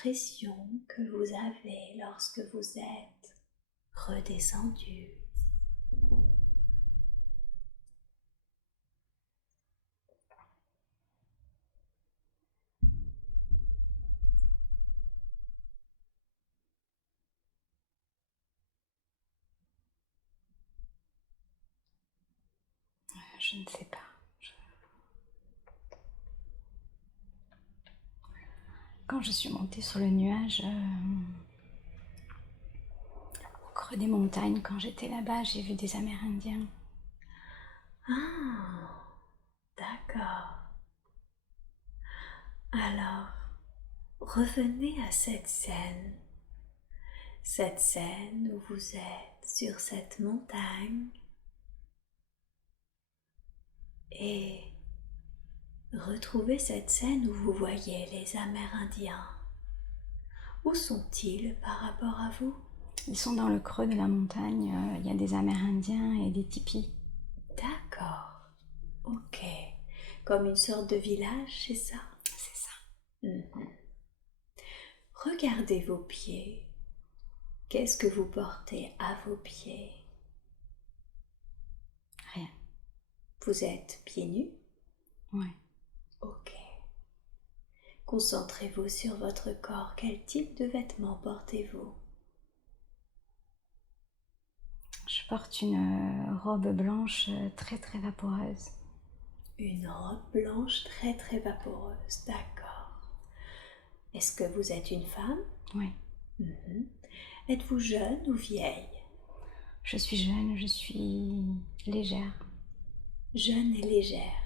l'impression que vous avez lorsque vous êtes redescendu. Je ne sais pas. Quand je suis montée sur le nuage, au creux des montagnes, quand j'étais là-bas, j'ai vu des Amérindiens. Ah, d'accord. Alors, revenez à cette scène où vous êtes sur cette montagne et retrouvez cette scène où vous voyez les Amérindiens. Où sont-ils par rapport à vous? Ils sont dans le creux de la montagne, il y a des Amérindiens et des tipis. D'accord, ok. Comme une sorte de village, c'est ça? C'est ça. Regardez vos pieds. Qu'est-ce que vous portez à vos pieds? Rien. Vous êtes pieds nus? Ouais. Ok. Concentrez-vous sur votre corps. Quel type de vêtements portez-vous? Je porte une robe blanche très très vaporeuse. Une robe blanche très très vaporeuse, d'accord. Est-ce que vous êtes une femme? Oui. Êtes-vous jeune ou vieille? Je suis jeune, je suis légère. Jeune et légère.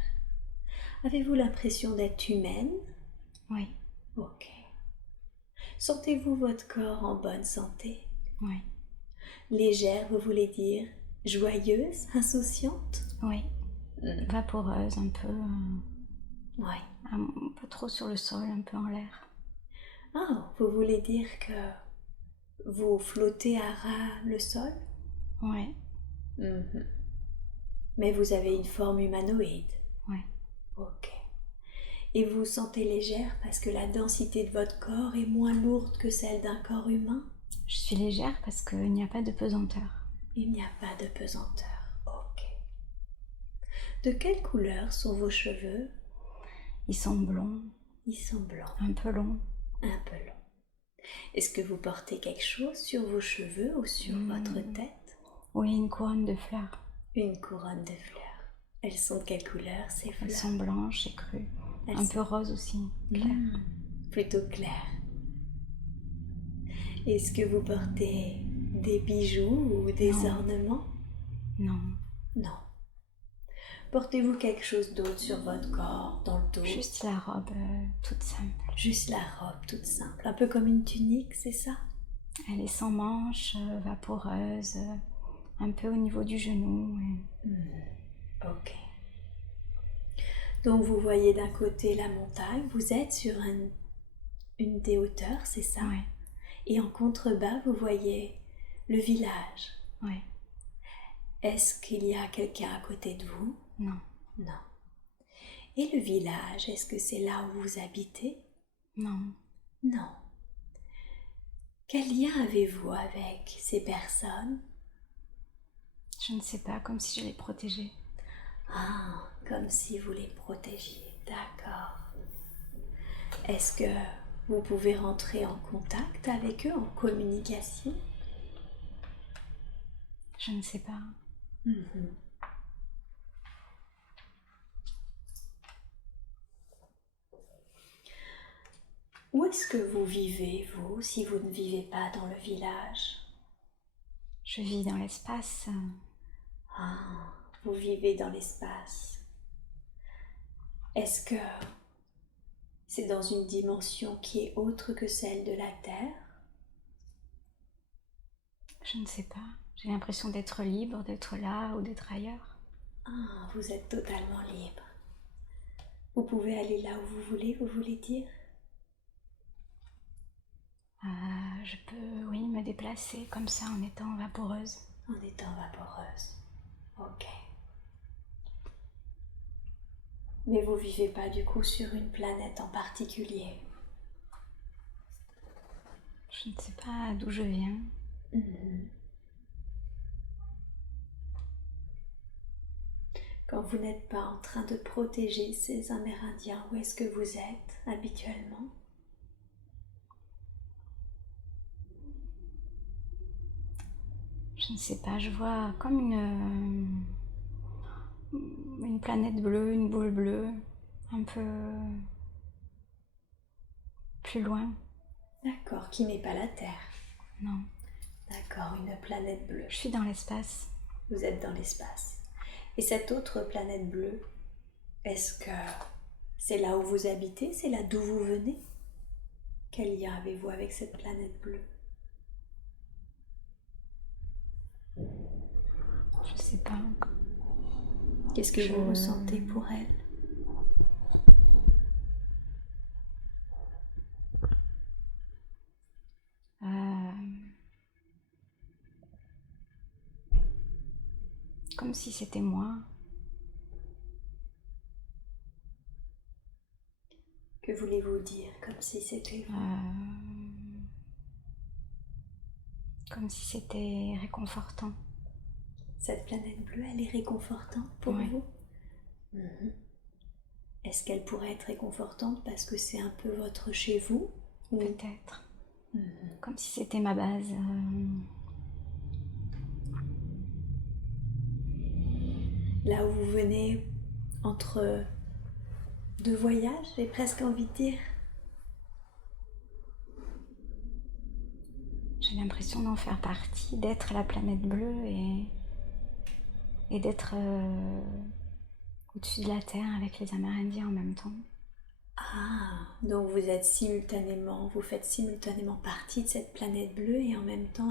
Avez-vous l'impression d'être humaine? Oui. Ok. Sentez-vous votre corps en bonne santé? Oui. Légère, vous voulez dire joyeuse, insouciante? Oui. Vaporeuse, un peu. Oui. Un peu trop sur le sol, un peu en l'air. Ah, vous voulez dire que vous flottez à ras le sol? Oui. Mais vous avez une forme humanoïde? Oui. Ok. Et vous vous sentez légère parce que la densité de votre corps est moins lourde que celle d'un corps humain? Je suis légère parce qu'il n'y a pas de pesanteur. Il n'y a pas de pesanteur. Ok. De quelle couleur sont vos cheveux? Ils sont blonds. Ils sont blancs. Un peu longs. Un peu longs. Est-ce que vous portez quelque chose sur vos cheveux ou sur votre tête? Oui, une couronne de fleurs. Une couronne de fleurs. Elles sont de quelle couleur ces fleurs? Elles sont blanches et crues. Elles un sont... peu rose aussi, clair. Plutôt clair. Est-ce que vous portez des bijoux ou des ornements? Non. Non. Portez-vous quelque chose d'autre sur votre corps, dans le dos? Juste la robe toute simple. Juste la robe toute simple, un peu comme une tunique, c'est ça? Elle est sans manches, vaporeuse, un peu au niveau du genou. Ok. Donc vous voyez d'un côté la montagne, vous êtes sur une des hauteurs, c'est ça? Ouais. Et en contrebas, vous voyez le village. Ouais. Est-ce qu'il y a quelqu'un à côté de vous? Non. Non. Et le village, est-ce que c'est là où vous habitez? Non. Non. Quel lien avez-vous avec ces personnes? Je ne sais pas, comme si je les protégeais. Ah, comme si vous les protégiez, d'accord. Est-ce que vous pouvez rentrer en contact avec eux, en communication? Je ne sais pas. Où est-ce que vous vivez, vous, si vous ne vivez pas dans le village? Je vis dans l'espace. Ah, vous vivez dans l'espace. Est-ce que c'est dans une dimension qui est autre que celle de la Terre? Je ne sais pas. J'ai l'impression d'être libre, d'être là ou d'être ailleurs. Ah, vous êtes totalement libre. Vous pouvez aller là où vous voulez dire? Je peux, oui, me déplacer comme ça en étant vaporeuse. En étant vaporeuse. Ok. Mais vous vivez pas du coup sur une planète en particulier? Je ne sais pas d'où je viens. Mhm. Quand vous n'êtes pas en train de protéger ces Amérindiens, où est-ce que vous êtes habituellement? Je ne sais pas, je vois comme une planète bleue, une boule bleue, un peu plus loin. D'accord, qui n'est pas la Terre. Non, D'accord, une planète bleue. je suis dans l'espace. Vous êtes dans l'espace. Et cette autre planète bleue, est-ce que c'est là où vous habitez? C'est là d'où vous venez? Quel lien avez-vous avec cette planète bleue? Je sais pas. Qu'est-ce que vous ressentez pour elle? Comme si c'était moi. Que voulez-vous dire comme si c'était vous? Comme si c'était réconfortant. Cette planète bleue, elle est réconfortante pour Ouais. vous? Mhm. Est-ce qu'elle pourrait être réconfortante parce que c'est un peu votre chez vous? Peut-être. Comme si c'était ma base. Là où vous venez entre deux voyages, j'ai presque envie de dire. J'ai l'impression d'en faire partie, d'être la planète bleue et d'être au-dessus de la Terre avec les Amérindiens en même temps. Ah, donc vous faites simultanément partie de cette planète bleue et en même temps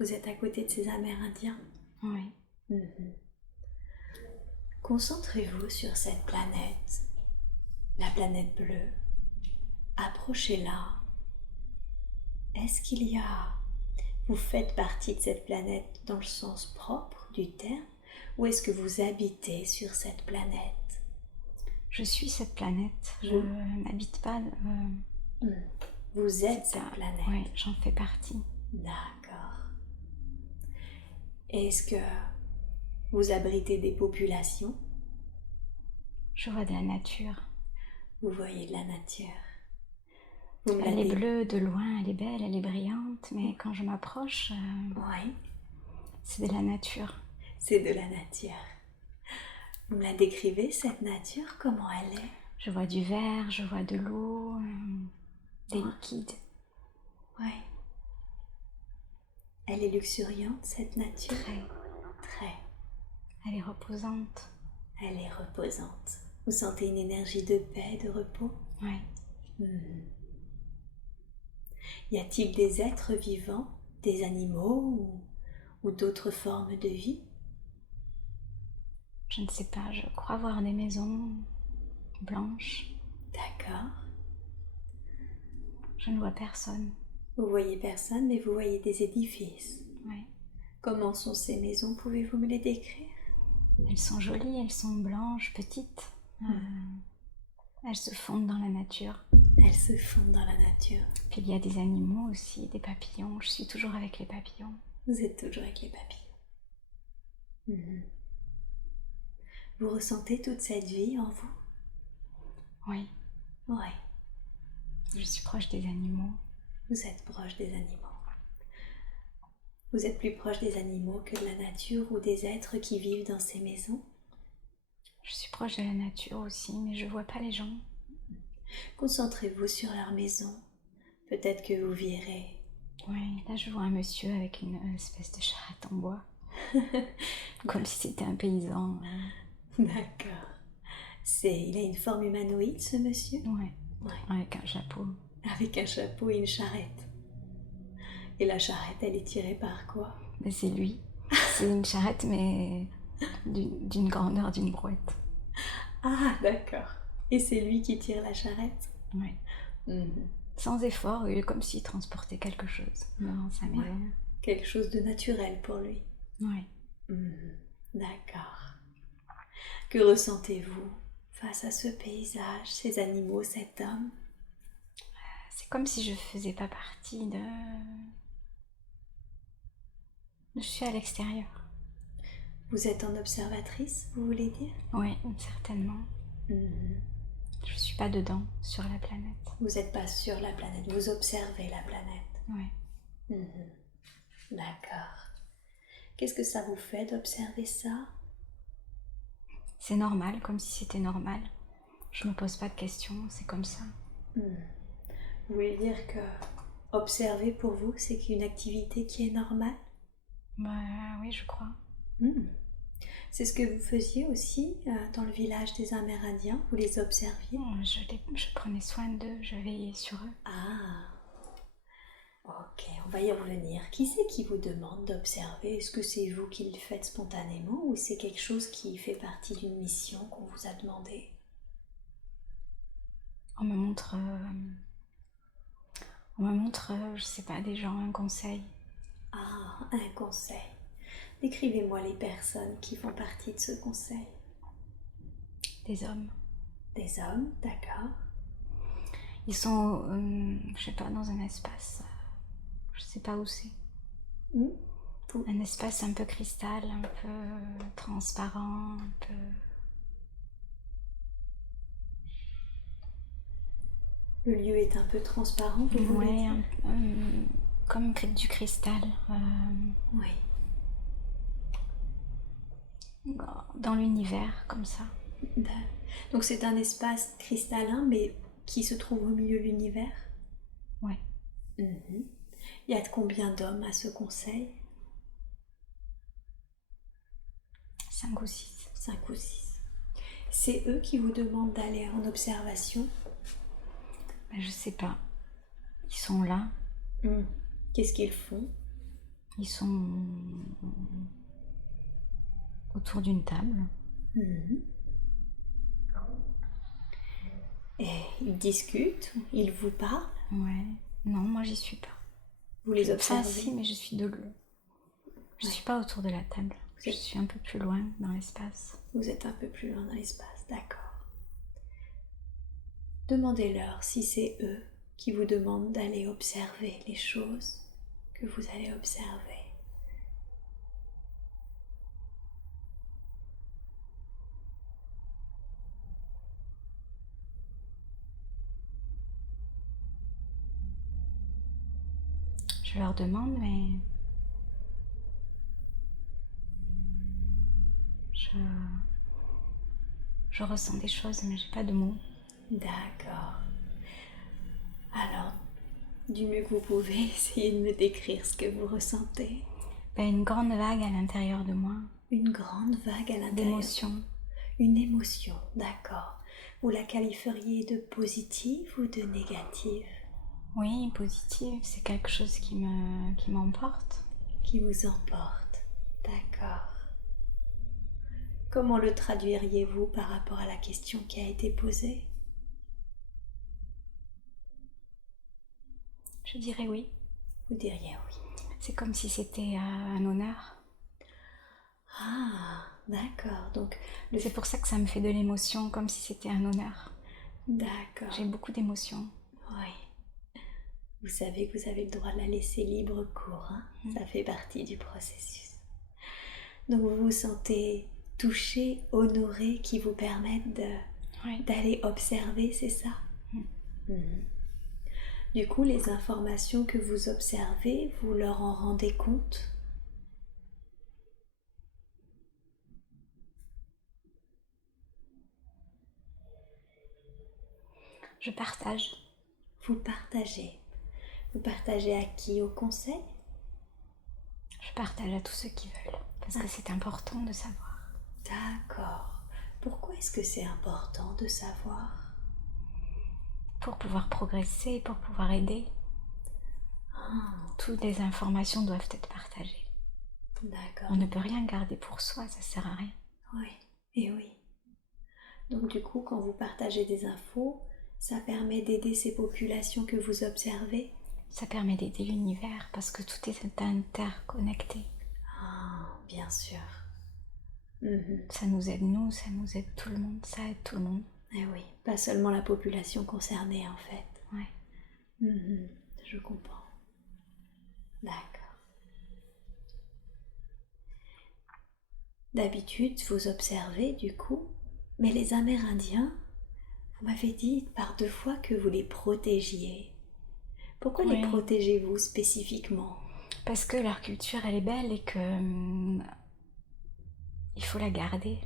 vous êtes à côté de ces Amérindiens. Oui. Mhm. Concentrez-vous sur cette planète, la planète bleue. Approchez-la. Est-ce qu'il y a... Vous faites partie de cette planète dans le sens propre du terme ou est-ce que vous habitez sur cette planète? Je suis cette planète. Je n'habite pas. Vous êtes cette planète. Oui, j'en fais partie. D'accord. Est-ce que vous abritez des populations? Je vois de la nature. Vous voyez de la nature. Elle est bleue de loin, elle est belle, elle est brillante, mais quand je m'approche, Oui. c'est de la nature. C'est de la nature. Vous me la décrivez, cette nature, comment elle est? Je vois du vert, je vois de l'eau, des liquides. Oui. Elle est luxuriante, cette nature? Très. Elle est reposante. Elle est reposante. Vous sentez une énergie de paix, de repos? Oui. Y a-t-il des êtres vivants, des animaux ou d'autres formes de vie? Je ne sais pas, je crois voir des maisons blanches. D'accord. Je ne vois personne. Vous voyez personne, mais vous voyez des édifices. Oui. Comment sont ces maisons? Pouvez-vous me les décrire? Elles sont jolies, elles sont blanches, petites. Elles se fondent dans la nature. Elles se fondent dans la nature. Puis il y a des animaux aussi, des papillons. Je suis toujours avec les papillons. Vous êtes toujours avec les papillons. Vous ressentez toute cette vie en vous? Oui. Oui. Je suis proche des animaux. Vous êtes proche des animaux. Vous êtes plus proche des animaux que de la nature ou des êtres qui vivent dans ces maisons? Je suis proche de la nature aussi, mais je vois pas les gens. Concentrez-vous sur leur maison. Peut-être que vous verrez. Oui, là je vois un monsieur avec une espèce de charrette en bois. Comme si c'était un paysan. D'accord. Il a une forme humanoïde, ce monsieur? Ouais. Avec un chapeau. Avec un chapeau et une charrette. Et la charrette, elle est tirée par quoi? Mais c'est lui. C'est une charrette, mais d'une grandeur d'une brouette. Ah, d'accord. Et c'est lui qui tire la charrette? Oui. Sans effort, comme s'il transportait quelque chose dans sa maison. Quelque chose de naturel pour lui. Oui. D'accord. Que ressentez-vous face à ce paysage, ces animaux, cet homme? C'est comme si je faisais pas partie de... Je suis à l'extérieur. Vous êtes en observatrice, vous voulez dire? Oui, certainement. Mhm. Je suis pas dedans, sur la planète. Vous n'êtes pas sur la planète, vous observez la planète. Oui. Mhm. D'accord. Qu'est-ce que ça vous fait d'observer ça? C'est normal, comme si c'était normal. Je me pose pas de questions, c'est comme ça. Mhm. Vous voulez dire que observer pour vous, c'est une activité qui est normale? Bah oui, je crois. Mhm. C'est ce que vous faisiez aussi dans le village des Amérindiens, vous les observiez? Je prenais soin d'eux, je veillais sur eux. Ah, ok, on va y revenir. Qui c'est qui vous demande d'observer? Est-ce que c'est vous qui le faites spontanément ou c'est quelque chose qui fait partie d'une mission qu'on vous a demandé? On me montre, je sais pas, des gens, un conseil. Ah, un conseil. Décrivez-moi les personnes qui font partie de ce conseil. Des hommes. Des hommes, d'accord. Ils sont, je sais pas, dans un espace, je sais pas où c'est. Hmm. Un espace un peu cristal, un peu transparent, un peu... Le lieu est un peu transparent, vous voulez Ouais, dire? comme du cristal. Oui. Dans l'univers, comme ça. Donc c'est un espace cristallin, mais qui se trouve au milieu de l'univers? Ouais. Mhm. Il y a combien d'hommes à ce conseil? 5 ou 6. 5 ou 6. C'est eux qui vous demandent d'aller en observation? Ben, je sais pas. Ils sont là. Hmm. Qu'est-ce qu'ils font? Ils sont autour d'une table. Mhm. Et ils discutent? Ils vous parlent? Ouais. Non, moi j'y suis pas. Vous les Enfin observez? si, mais je suis de l'eau. Je Ouais. suis pas autour de la table. Je êtes- suis un peu plus loin dans l'espace. Vous êtes un peu plus loin dans l'espace, d'accord. Demandez-leur si c'est eux qui vous demandent d'aller observer les choses que vous allez observer. Je leur demande, mais je, je ressens des choses, mais j'ai pas de mots. D'accord. Alors, du mieux que vous pouvez, essayez de me décrire ce que vous ressentez. Ben, une grande vague à l'intérieur de moi, Une grande vague à l'intérieur. d'émotions. Une émotion, d'accord. Vous la qualifieriez de positive ou de négative? Oui, positive, c'est quelque chose qui m'emporte. Qui vous emporte, d'accord. Comment le traduiriez-vous par rapport à la question qui a été posée? Je dirais oui. Vous diriez oui. C'est comme si c'était un honneur. Ah, d'accord. Donc, C'est pour ça que ça me fait de l'émotion, comme si c'était un honneur. d'accord. J'ai beaucoup d'émotions. Oui. Vous savez que vous avez le droit de la laisser libre cours, hein? Ça fait partie du processus. Donc vous vous sentez touché, honoré, qui vous permettent d'aller observer, c'est ça? Mhm. Du coup, les informations que vous observez, vous leur en rendez compte? Je partage. Vous partagez. Vous partagez à qui? Au conseil? Je partage à tous ceux qui veulent. Parce que c'est important de savoir. D'accord. Pourquoi est-ce que c'est important de savoir? Pour pouvoir progresser, pour pouvoir aider. Toutes les informations doivent être partagées. D'accord. On ne peut rien garder pour soi, ça sert à rien. Oui, et oui. Donc du coup, quand vous partagez des infos, ça permet d'aider ces populations que vous observez? Ça permet d'aider l'univers parce que tout est interconnecté. Ah, bien sûr. Mhm. Ça nous aide nous, ça nous aide tout le monde, ça aide tout le monde. Eh oui, pas seulement la population concernée en fait. Ouais. Mhm, je comprends. D'accord. D'habitude, vous observez du coup, mais les Amérindiens, vous m'avez dit par 2 fois que vous les protégiez. Pourquoi les Oui, protégez-vous spécifiquement? parce que leur culture, elle est belle et que il faut la garder.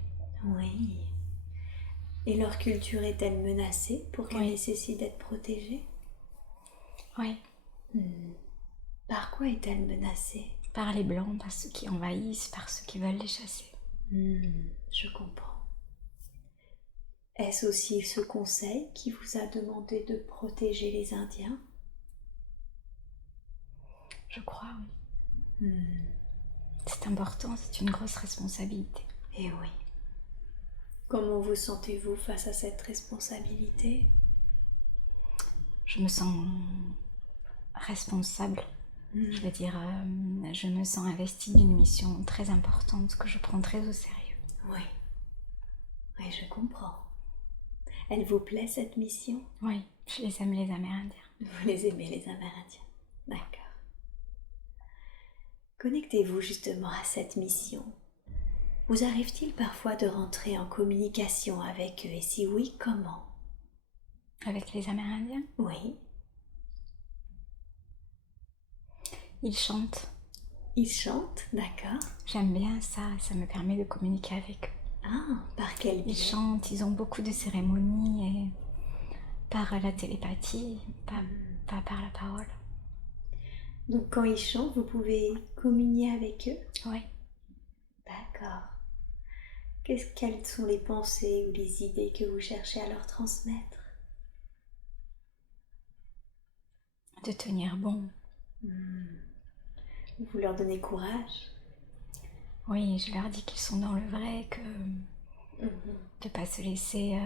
Oui. Et leur culture est-elle menacée pour qu'elle Oui, nécessite d'être protégée? oui. Par quoi est-elle menacée? Par les blancs, par ceux qui envahissent, par ceux qui veulent les chasser. Je comprends. Est-ce aussi ce conseil qui vous a demandé de protéger les Indiens? Je crois, oui. C'est important, c'est une grosse responsabilité. Eh oui. Comment vous sentez-vous face à cette responsabilité? Je me sens responsable. Je veux dire, je me sens investie d'une mission très importante que je prends très au sérieux. Oui. Oui, je comprends. Elle vous plaît cette mission? Oui, je les aime les Amérindiens. Vous les aimez les Amérindiens? D'accord. Connectez-vous justement à cette mission. Vous arrive-t-il parfois de rentrer en communication avec eux et si oui, comment? Avec les Amérindiens, Oui. ils chantent. Ils chantent, d'accord. J'aime bien ça, ça me permet de communiquer avec eux. Ah, par quel biais? Ils chantent, ils ont beaucoup de cérémonies et par la télépathie, pas par la parole. Donc quand ils chantent, vous pouvez communier avec eux? Oui. D'accord. Quelles sont les pensées ou les idées que vous cherchez à leur transmettre? De tenir bon. Vous leur donnez courage? Oui, je leur dis qu'ils sont dans le vrai, que de ne pas se laisser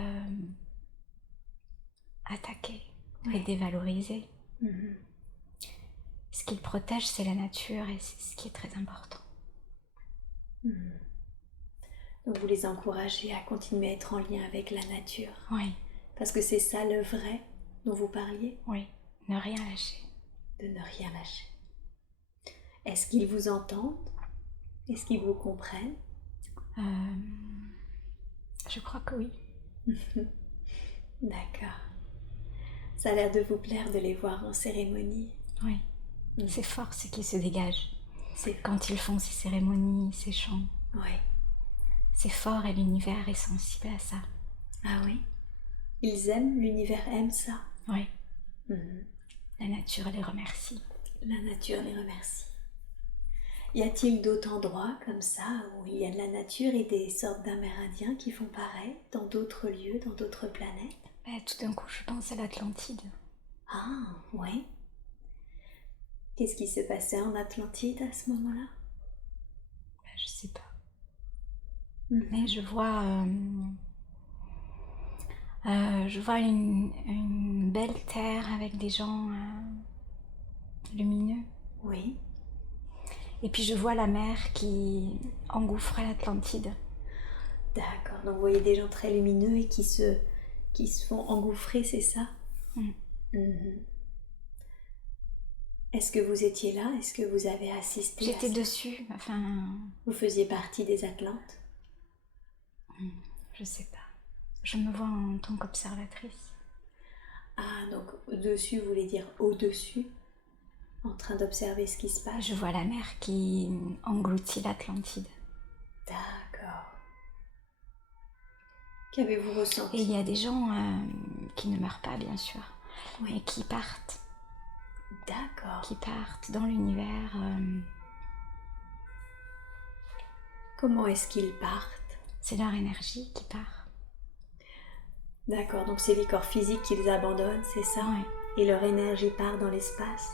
attaquer et dévaloriser. Ce qu'ils protègent, c'est la nature et c'est ce qui est très important. Donc vous les encouragez à continuer à être en lien avec la nature. Oui, Parce que c'est ça le vrai dont vous parliez, oui, ne rien lâcher. de ne rien lâcher. Est-ce qu'ils vous entendent? Est-ce qu'ils vous comprennent? Je crois que oui. D'accord. Ça a l'air de vous plaire de les voir en cérémonie. Oui, c'est fort ce qui se dégage C'est quand ils font ces cérémonies, ces chants. Oui. C'est fort et l'univers est sensible à ça. Ah oui? Ils aiment, l'univers aime ça. Oui. La nature les remercie. La nature les remercie. Y a-t-il d'autres endroits comme ça où il y a de la nature et des sortes d'Amérindiens qui font pareil dans d'autres lieux, dans d'autres planètes? Tout d'un coup, je pense à l'Atlantide. Ah, oui. Qu'est-ce qui se passait en Atlantide à ce moment-là? Je sais pas. Mais je vois une belle terre avec des gens lumineux. Oui. Et puis je vois la mer qui engouffre l'Atlantide. D'accord. Donc vous voyez des gens très lumineux et qui se font engouffrer, c'est ça? Est-ce que vous étiez là? Est-ce que vous avez assisté à J'étais ça? dessus, enfin, Vous faisiez partie des Atlantes? je sais pas. Je me vois en tant qu'observatrice. Ah, donc au-dessus, vous voulez dire au-dessus? En train d'observer ce qui se passe? Je vois la mer qui engloutit l'Atlantide. D'accord. Qu'avez-vous Et ressenti? il y a des gens qui ne meurent pas, bien sûr, Oui. mais qui partent. D'accord. Qui partent dans l'univers. Comment est-ce qu'ils partent? C'est leur énergie qui part. D'accord, donc c'est les corps physiques qu'ils abandonnent, c'est ça? Ouais. Et leur énergie part dans l'espace?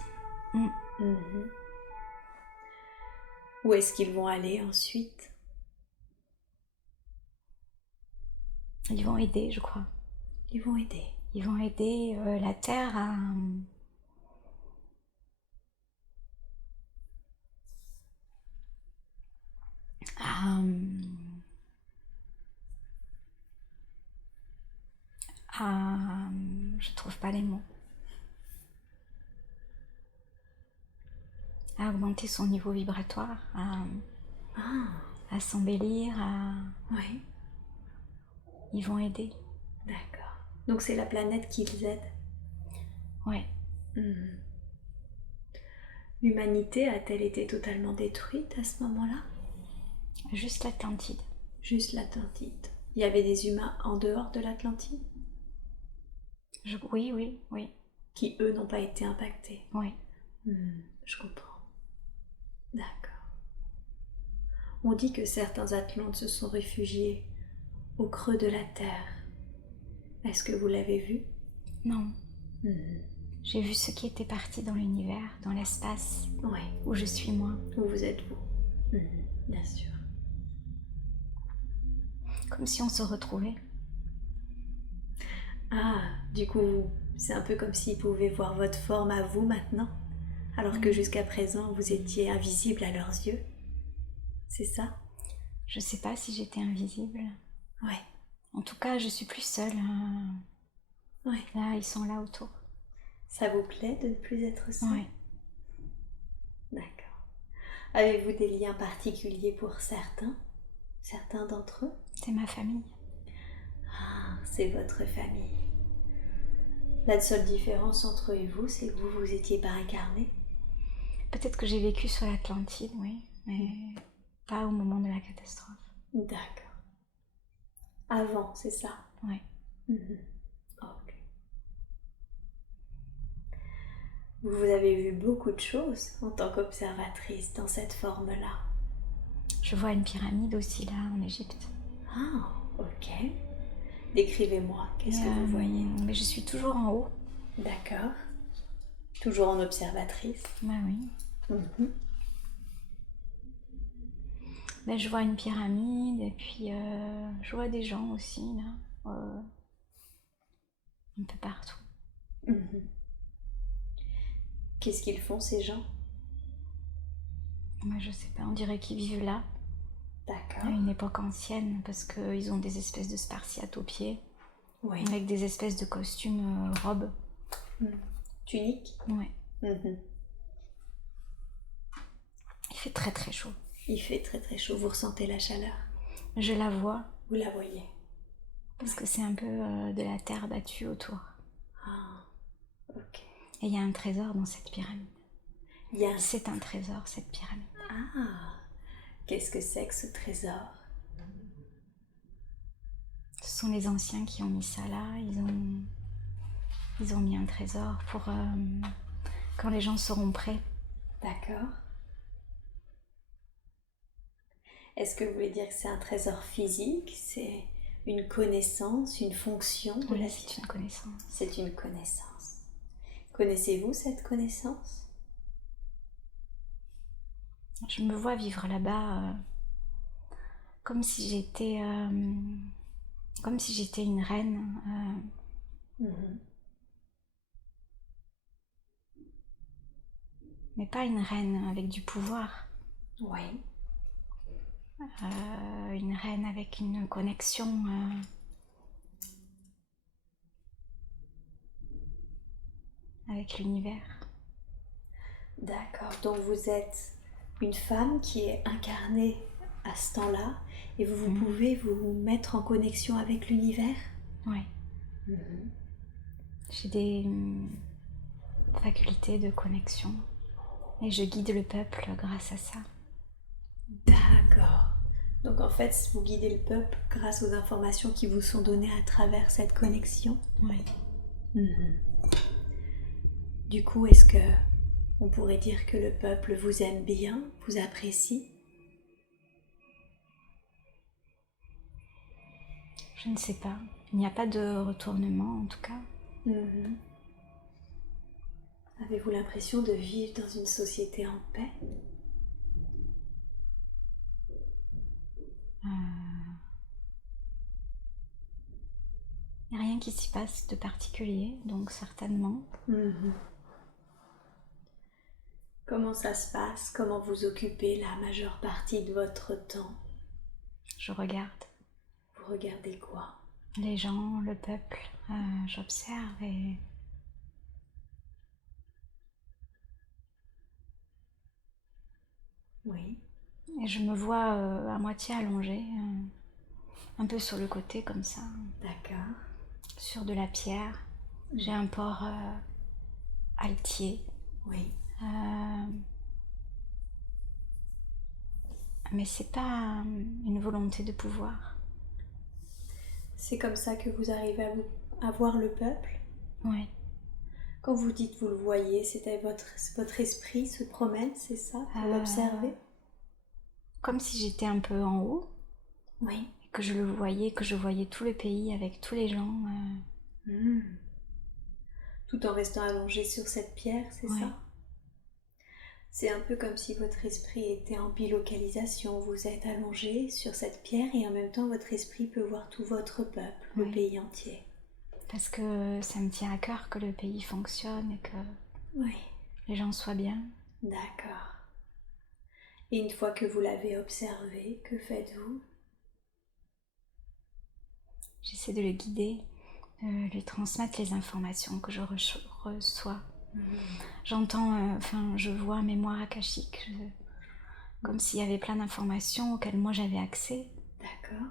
Où est-ce qu'ils vont aller ensuite? Ils vont aider, je crois. Ils vont aider. Ils vont aider la Terre je trouve pas les mots. à augmenter son niveau vibratoire, à s'embellir, Oui, ils vont aider. d'accord. Donc c'est la planète qui les aide. Ouais. Mhm. L'humanité a-t-elle été totalement détruite à ce moment-là? Juste l'Atlantide. Juste l'Atlantide. Il y avait des humains en dehors de l'Atlantide Oui, oui, oui. qui, eux, n'ont pas été impactés. Oui. Je comprends. D'accord. On dit que certains Atlantes se sont réfugiés au creux de la Terre. Est-ce que vous l'avez vu? Non. J'ai vu ce qui était parti dans l'univers, dans l'espace, Oui. où je suis moi. Où vous êtes vous? Bien sûr. Comme si on se retrouvait. Ah, du coup, c'est un peu comme s'ils pouvaient voir votre forme à vous maintenant, alors que jusqu'à présent, vous étiez invisible à leurs yeux. C'est ça? Je sais pas si j'étais invisible. Ouais. En tout cas, je suis plus seule. Ouais. Là, ils sont là autour. Ça vous plaît de ne plus être seul? Ouais. D'accord. Avez-vous des liens particuliers pour certains d'entre eux? C'est ma famille. Ah, c'est votre famille. La seule différence entre eux et vous, c'est que vous étiez pas incarné. Peut-être que j'ai vécu sur l'Atlantide, oui, mais pas au moment de la catastrophe. D'accord. Avant, c'est ça? Ouais. Ok. Vous avez vu beaucoup de choses en tant qu'observatrice dans cette forme-là. Je vois une pyramide aussi là en Égypte. Ah, ok. Décrivez-moi, qu'est-ce que vous voyez? Mais je suis toujours en haut. D'accord. Toujours en observatrice. Bah oui. Ben, je vois une pyramide et puis je vois des gens aussi là, un peu partout. Qu'est-ce qu'ils font ces gens? Moi je sais pas, on dirait qu'ils vivent là, D'accord. à une époque ancienne, parce qu'ils ont des espèces de spartiates aux pieds, Oui. avec des espèces de costumes, robes. Tunique? Ouais. Il fait très très chaud. Il fait très très chaud, vous ressentez la chaleur? Je la vois. Vous la voyez? Parce que c'est un peu de la terre battue autour. Ah, ok. Et il y a un trésor dans cette pyramide. Il y a C'est un trésor, cette pyramide. Ah, qu'est-ce que c'est que ce trésor? Ce sont les anciens qui ont mis ça là. Ils ont mis un trésor pour quand les gens seront prêts. D'accord. Est-ce que vous voulez dire que c'est un trésor physique? C'est une connaissance, une fonction de la vie? C'est une connaissance. C'est une connaissance. Connaissez-vous cette connaissance? Je me vois vivre là-bas comme si j'étais une reine. Mais pas une reine avec du pouvoir. Oui. Une reine avec une connexion avec l'univers. D'accord, donc vous êtes une femme qui est incarnée à ce temps-là et vous pouvez vous mettre en connexion avec l'univers? Oui. J'ai des facultés de connexion et je guide le peuple grâce à ça. D'accord. Donc en fait, vous guidez le peuple grâce aux informations qui vous sont données à travers cette connexion? Oui. Du coup, est-ce que on pourrait dire que le peuple vous aime bien, vous apprécie? Je ne sais pas. Il n'y a pas de retournement en tout cas. Avez-vous l'impression de vivre dans une société en paix? Il n'y a rien qui s'y passe de particulier, donc certainement. Comment ça se passe? Comment vous occupez la majeure partie de votre temps? Je regarde. Vous regardez quoi? Les gens, le peuple, j'observe et Oui, Et je me vois à moitié allongée, un peu sur le côté comme ça, d'accord. sur de la pierre. J'ai un port altier. Oui, Euh, mais c'est pas une volonté de pouvoir. c'est comme ça que vous arrivez à voir le peuple. Oui. Quand vous dites vous le voyez, c'était votre esprit se promène, c'est ça, pour l'observer? Comme si j'étais un peu en haut, Oui. et que je le voyais, que je voyais tout le pays avec tous les gens. Hmm. Tout en restant allongé sur cette pierre, c'est Ouais. ça? C'est un peu comme si votre esprit était en bilocalisation. Vous êtes allongé sur cette pierre et en même temps votre esprit peut voir tout votre peuple, le Oui. pays entier. Parce que ça me tient à cœur que le pays fonctionne et que Oui, les gens soient bien. d'accord. Et une fois que vous l'avez observé, que faites-vous? J'essaie de le guider, de lui transmettre les informations que je reçois. J'entends, je vois mémoire akashique, comme s'il y avait plein d'informations auxquelles moi j'avais accès. D'accord.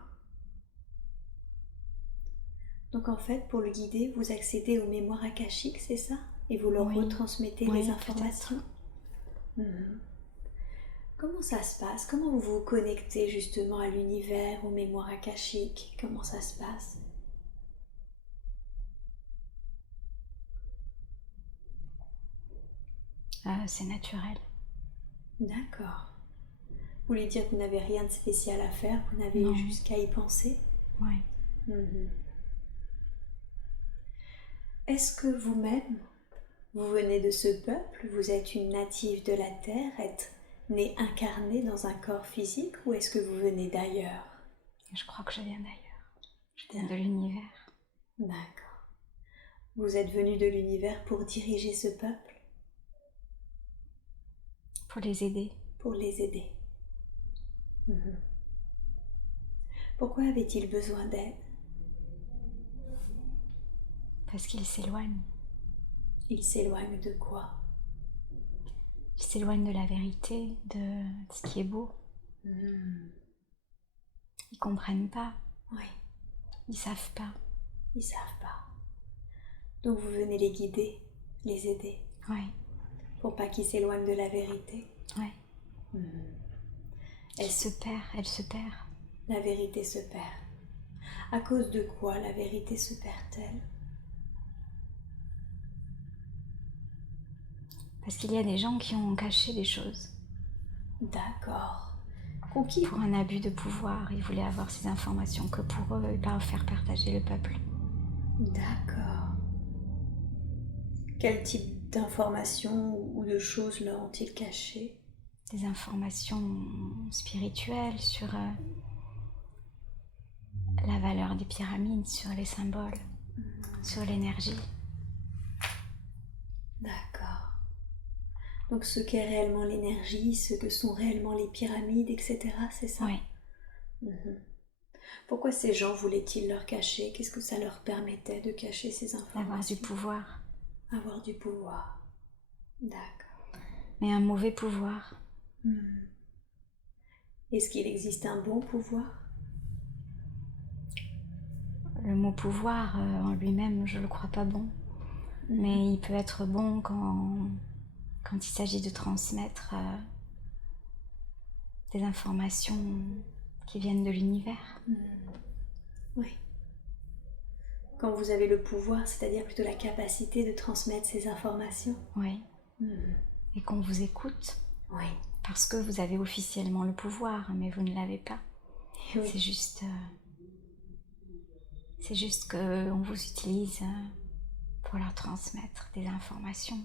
Donc en fait, pour le guider, vous accédez aux mémoires akashiques, c'est ça? Et vous leur Oui. retransmettez Oui, les informations? Mhm. Comment ça se passe? Comment vous vous connectez justement à l'univers, aux mémoires akashiques? Comment ça se passe? C'est naturel. D'accord. Vous voulez dire que vous n'avez rien de spécial à faire, vous n'avez Non. juste qu'à y penser? Oui. Mhm. Est-ce que vous-même, vous venez de ce peuple, vous êtes une native de la Terre, êtes née incarnée dans un corps physique, ou est-ce que vous venez d'ailleurs? Je crois que je viens d'ailleurs. Je viens de l'univers. D'accord. Vous êtes venu de l'univers pour diriger ce peuple? Pour les aider. Pour les aider. Mhm. Pourquoi avait-il besoin d'aide? Parce qu'ils s'éloignent. Il s'éloigne de quoi? Ils s'éloignent de la vérité, de ce qui est beau. Ils comprennent pas. Oui, Ils savent pas. ils savent pas. Donc vous venez les guider, les aider, Oui. pour pas qu'ils s'éloignent de la vérité. Oui. Elle Est-ce se perd, elle se perd. la vérité se perd? À cause de quoi la vérité se perd-elle? Parce qu'il y a des gens qui ont caché des choses. D'accord. Conquis. Pour un abus de pouvoir, ils voulaient avoir ces informations que pour eux et pas faire partager le peuple. D'accord. Quel type d'informations ou de choses leur ont-ils caché? Des informations spirituelles sur la valeur des pyramides, sur les symboles, sur l'énergie. D'accord. Donc ce qu'est réellement l'énergie, ce que sont réellement les pyramides, etc., c'est ça? Oui. Pourquoi ces gens voulaient-ils leur cacher? Qu'est-ce que ça leur permettait de cacher ces informations? D'avoir du pouvoir. Avoir du pouvoir. D'accord. Mais un mauvais pouvoir. Est-ce qu'il existe un bon pouvoir? Le mot pouvoir en lui-même, je ne le crois pas bon. Mais il peut être bon quand il s'agit de transmettre des informations qui viennent de l'univers. Oui. Quand vous avez le pouvoir, c'est-à-dire plutôt la capacité de transmettre ces informations? Oui. Et qu'on vous écoute. Oui. Parce que vous avez officiellement le pouvoir, mais vous ne l'avez pas. Oui. C'est juste qu'on vous utilise pour leur transmettre des informations.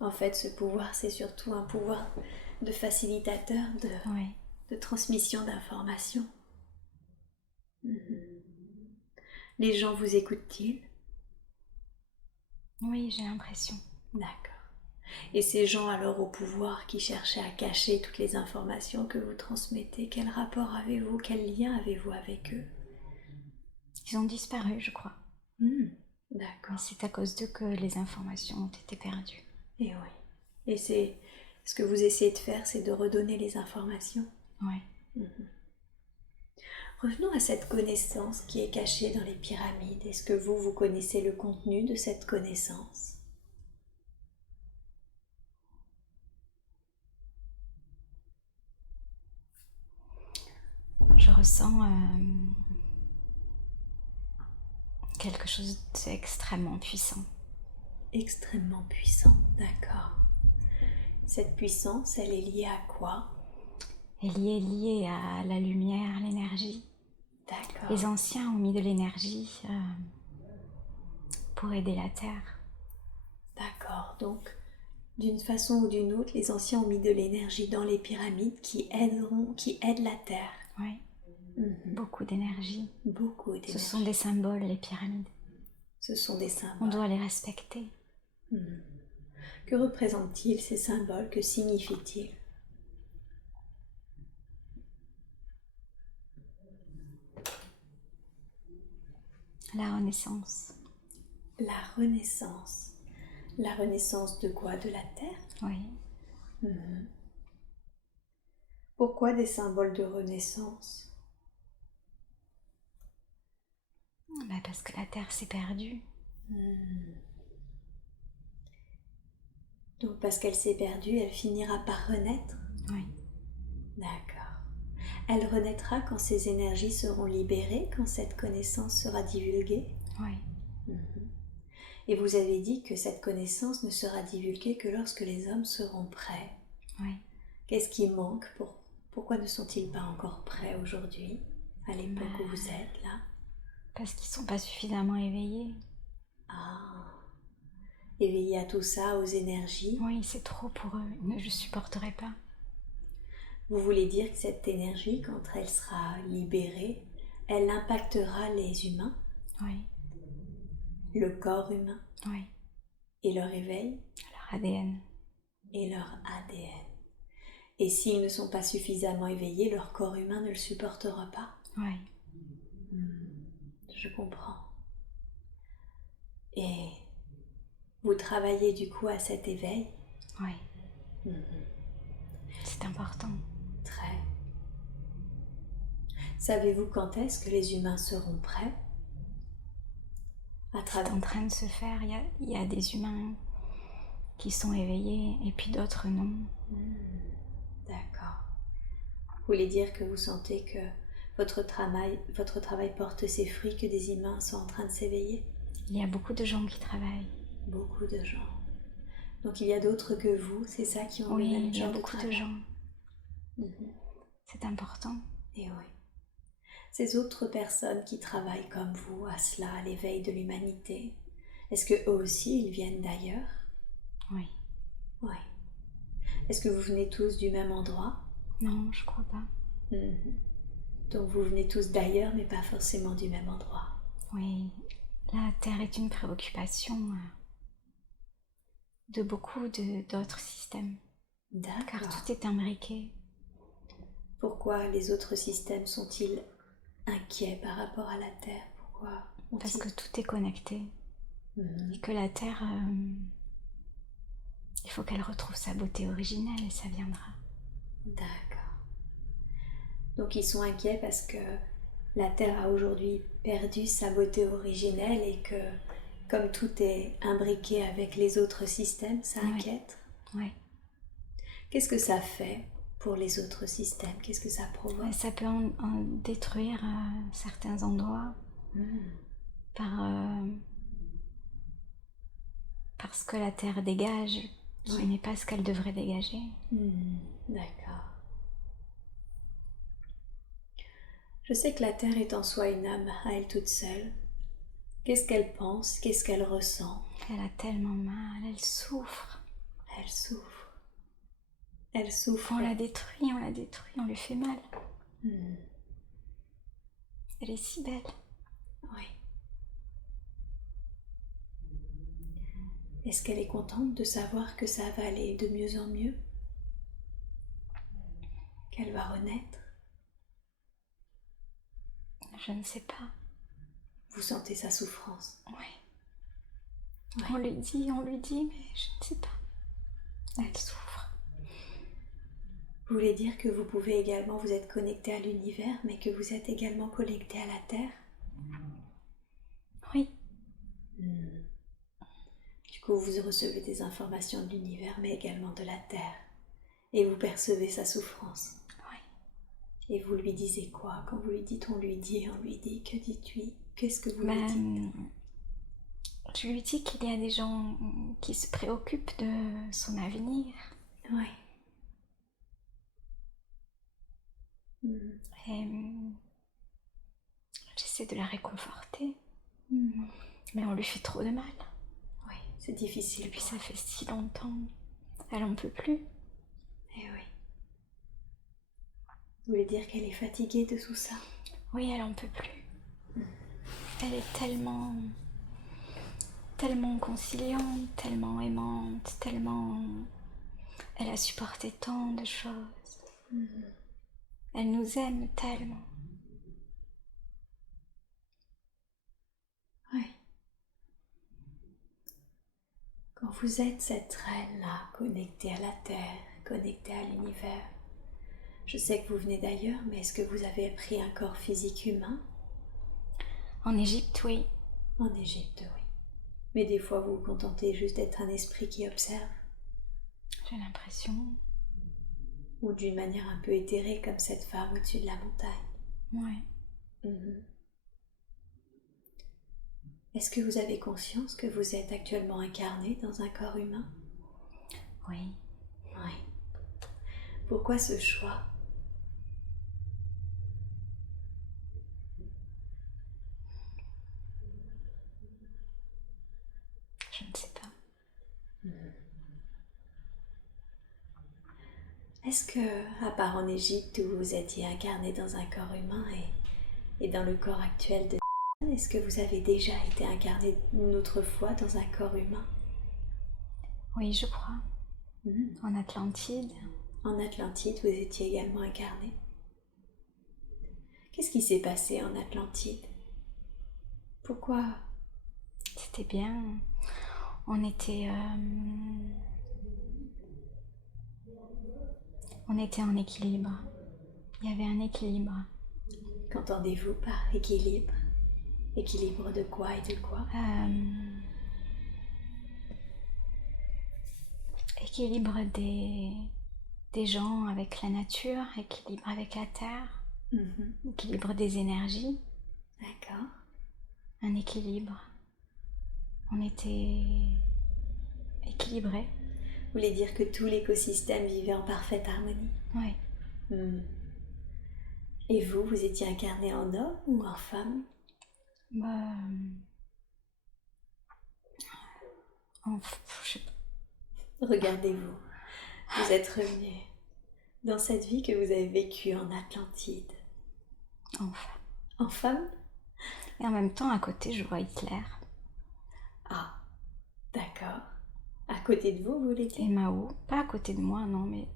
En fait, ce pouvoir, c'est surtout un pouvoir de facilitateur, de transmission d'informations. Les gens vous écoutent-ils? Oui, j'ai l'impression. D'accord. Et ces gens alors au pouvoir qui cherchaient à cacher toutes les informations que vous transmettez, quel rapport avez-vous, quel lien avez-vous avec eux? Ils ont disparu, je crois. D'accord. Mais c'est à cause d'eux que les informations ont été perdues. Et oui. Et Ce que vous essayez de faire, c'est de redonner les informations. Oui. Revenons à cette connaissance qui est cachée dans les pyramides. Est-ce que vous connaissez le contenu de cette connaissance? Je ressens quelque chose d'extrêmement puissant. Extrêmement puissant, d'accord. Cette puissance, elle est liée à quoi? Elle est liée à la lumière, l'énergie. D'accord. Les anciens ont mis de l'énergie pour aider la Terre. D'accord, donc d'une façon ou d'une autre, les anciens ont mis de l'énergie dans les pyramides qui aident la Terre. Oui, beaucoup d'énergie. Beaucoup d'énergie. Ce sont des symboles, les pyramides. Ce sont des symboles. On doit les respecter. Que représentent-ils ces symboles? Que signifient-ils? La renaissance. La renaissance. La renaissance de quoi? De la Terre? Oui. Pourquoi des symboles de renaissance? Parce que la Terre s'est perdue. Donc parce qu'elle s'est perdue, elle finira par renaître? Oui. D'accord. Elle renaîtra quand ces énergies seront libérées, quand cette connaissance sera divulguée? Oui. Et vous avez dit que cette connaissance ne sera divulguée que lorsque les hommes seront prêts. Oui. Qu'est-ce qui manque? Pourquoi ne sont-ils pas encore prêts aujourd'hui, à l'époque où vous êtes là? Parce qu'ils ne sont pas suffisamment éveillés. Éveillés à tout ça, aux énergies? Oui, c'est trop pour eux. Je ne supporterai pas. Vous voulez dire que cette énergie, quand elle sera libérée, elle impactera les humains? Oui. Le corps humain? Oui. Et leur éveil? Leur ADN. Et leur ADN. Et s'ils ne sont pas suffisamment éveillés, leur corps humain ne le supportera pas? Oui. Je comprends. Et vous travaillez du coup à cet éveil? Oui. C'est important. Très. Savez-vous quand est-ce que les humains seront prêts? C'est en train de se faire. Il y a des humains qui sont éveillés et puis d'autres non. D'accord. Vous voulez dire que vous sentez que votre travail porte ses fruits, que des humains sont en train de s'éveiller? Il y a beaucoup de gens qui travaillent. Beaucoup de gens. Donc il y a d'autres que vous, c'est ça, qui ont le Oui, même il y a genre de beaucoup de travail? gens. C'est important. Et oui. Ces autres personnes qui travaillent comme vous à cela, à l'éveil de l'humanité, est-ce que eux aussi ils viennent d'ailleurs? Oui. Oui. Est-ce que vous venez tous du même endroit? Non, je crois pas. Donc vous venez tous d'ailleurs, mais pas forcément du même endroit. Oui, la Terre est une préoccupation de beaucoup d'autres systèmes. D'accord. Car tout est imbriqué. Pourquoi les autres systèmes sont-ils inquiets par rapport à la Terre? Pourquoi Parce que tout est connecté. Et que la Terre, il faut qu'elle retrouve sa beauté originelle et ça viendra. D'accord. Donc ils sont inquiets parce que la Terre a aujourd'hui perdu sa beauté originelle et que comme tout est imbriqué avec les autres systèmes, ça inquiète? Oui. Qu'est-ce que ça fait pour les autres systèmes? Qu'est-ce que ça provoque? Ça peut en détruire certains endroits parce que la Terre dégage ce n'est pas ce qu'elle devrait dégager. D'accord. Je sais que la Terre est en soi une âme à elle toute seule. Qu'est-ce qu'elle pense? Qu'est-ce qu'elle ressent? Elle a tellement mal, elle souffre. Elle souffre. Elle souffre. On la détruit, on lui fait mal. Elle est si belle. Oui. Est-ce qu'elle est contente de savoir que ça va aller de mieux en mieux? Qu'elle va renaître? Je ne sais pas. Vous sentez sa souffrance? Oui. On lui dit, mais je ne sais pas. Elle souffre. Vous voulez dire que vous pouvez également vous être connecté à l'univers, mais que vous êtes également connecté à la Terre? Oui. Du coup, vous recevez des informations de l'univers, mais également de la Terre. Et vous percevez sa souffrance. Oui. Et vous lui disiez quoi? Quand vous lui dites, on lui dit, que dites-lui? Qu'est-ce que vous lui dites? Je lui dis qu'il y a des gens qui se préoccupent de son avenir. Oui. Et j'essaie de la réconforter. Mm. Mais on lui fait trop de mal. Oui, c'est difficile. Et puis ça fait si longtemps. Elle en peut plus. Eh oui. Vous voulez dire qu'elle est fatiguée de tout ça? Oui, elle en peut plus. Elle est tellement conciliante, tellement aimante, tellement... Elle a supporté tant de choses. Elle nous aime tellement. Oui. Quand vous êtes cette reine-là, connectée à la Terre, connectée à l'univers, je sais que vous venez d'ailleurs, mais est-ce que vous avez pris un corps physique humain? En Égypte, oui. En Égypte, oui. Mais des fois, vous vous contentez juste d'être un esprit qui observe? J'ai l'impression. Ou d'une manière un peu éthérée, comme cette femme au-dessus de la montagne? Ouais. Est-ce que vous avez conscience que vous êtes actuellement incarné dans un corps humain? Oui. Oui. Pourquoi ce choix? Je ne sais pas. Est-ce que, à part en Égypte où vous étiez incarné dans un corps humain et dans le corps actuel de est-ce que vous avez déjà été incarné une autre fois dans un corps humain? Oui, je crois. En Atlantide. En Atlantide, vous étiez également incarné. Qu'est-ce qui s'est passé en Atlantide? Pourquoi? C'était bien. On était en équilibre. Il y avait un équilibre. Qu'entendez-vous par équilibre? Équilibre de quoi et de quoi? Équilibre des gens avec la nature, équilibre avec la terre, équilibre des énergies. D'accord. Un équilibre. On était équilibrés. Vous voulez dire que tout l'écosystème vivait en parfaite harmonie? Oui. Et vous, vous étiez incarné en homme ou en femme? Je sais pas. Regardez-vous, vous êtes revenu dans cette vie que vous avez vécue en Atlantide. Enfin. En femme? Et en même temps, à côté, je vois Hitler. Ah, d'accord. À côté de vous, vous voulez dire? Et Mao. Pas à côté de moi, non, mais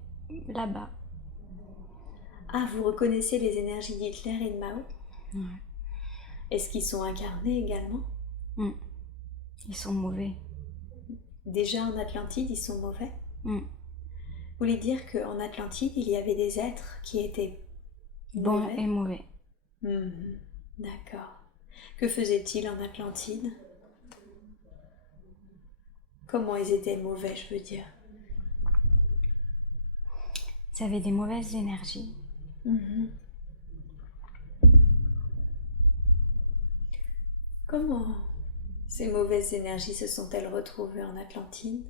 là-bas. Ah, vous reconnaissez les énergies d'Hitler et de Mao? Ouais. Est-ce qu'ils sont incarnés également? Ils sont mauvais. Déjà en Atlantide, ils sont mauvais? Vous voulez dire qu'en Atlantide, il y avait des êtres qui étaient bons mauvais? et mauvais. D'accord. Que faisaient-ils en Atlantide? Comment ils étaient mauvais, je veux dire? Ils avaient des mauvaises énergies. Comment ces mauvaises énergies se sont-elles retrouvées en Atlantide?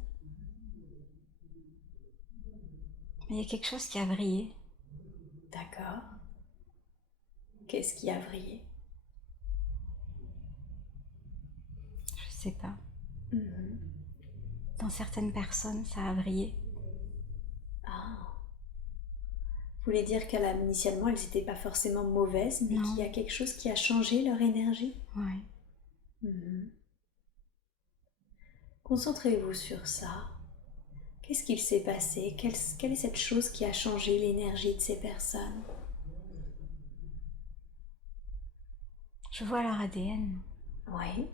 Il y a quelque chose qui a vrillé. D'accord. Qu'est-ce qui a vrillé? Je sais pas. Dans certaines personnes, ça a vrillé. Ah. Vous voulez dire qu'initialement, elles n'étaient pas forcément mauvaises, mais qu'il y a quelque chose qui a changé leur énergie? Oui. Concentrez-vous sur ça. Qu'est-ce qu'il s'est passé? Quelle est cette chose qui a changé l'énergie de ces personnes? Je vois leur ADN. Oui.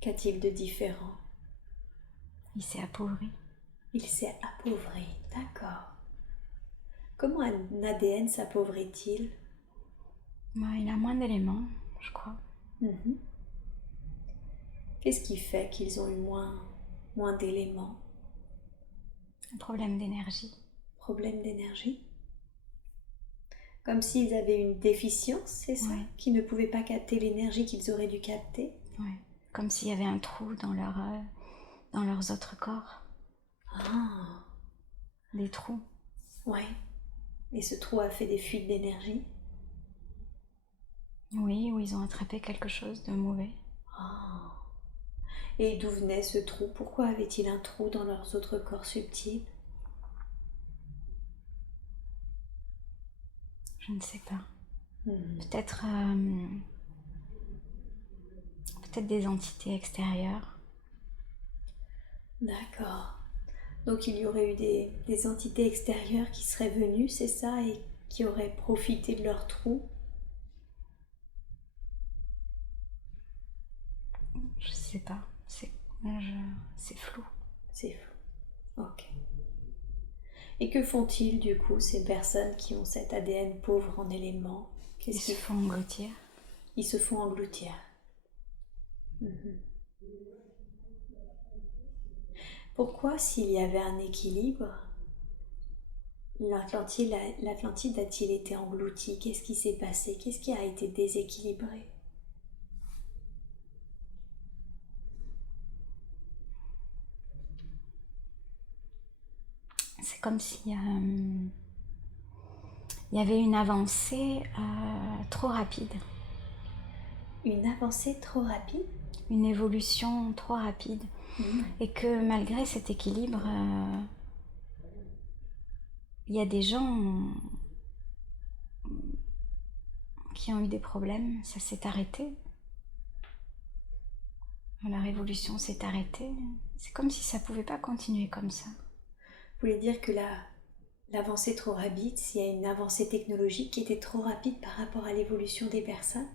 Qu'a-t-il de différent? Il s'est appauvri. Il s'est appauvri, d'accord. Comment un ADN s'appauvrit-il? Il a moins d'éléments, je crois. Mhm. Qu'est-ce qui fait qu'ils ont eu moins d'éléments? Un problème d'énergie. Problème d'énergie? Comme s'ils avaient une déficience, c'est ça? Ouais. Qu'ils ne pouvaient pas capter l'énergie qu'ils auraient dû capter? Ouais. Comme s'il y avait un trou dans leurs autres corps. Ah, Des trous. ouais. Et ce trou a fait des fuites d'énergie? Oui, où ils ont attrapé quelque chose de mauvais. Ah. Et d'où venait ce trou? Pourquoi avait-il un trou dans leurs autres corps subtils? Je ne sais pas. Mhm. Peut-être des entités extérieures. D'accord. Donc il y aurait eu des entités extérieures qui seraient venues, c'est ça, et qui auraient profité de leur trou? Je sais pas. C'est flou. C'est fou. Ok. Et que font-ils du coup, ces personnes qui ont cet ADN pauvre en éléments? Ils se font engloutir. Ils se font engloutir. Mhm. Pourquoi, s'il y avait un équilibre, l'Atlantide a-t-il été englouti? Qu'est-ce qui s'est passé? Qu'est-ce qui a été déséquilibré? C'est comme si il y avait une avancée trop rapide. Une avancée trop rapide? Une évolution trop rapide. Et que malgré cet équilibre, il y a des gens qui ont eu des problèmes, ça s'est arrêté. La révolution s'est arrêtée. C'est comme si ça ne pouvait pas continuer comme ça. Vous voulez dire que l'avancée trop rapide, s'il y a une avancée technologique qui était trop rapide par rapport à l'évolution des personnes?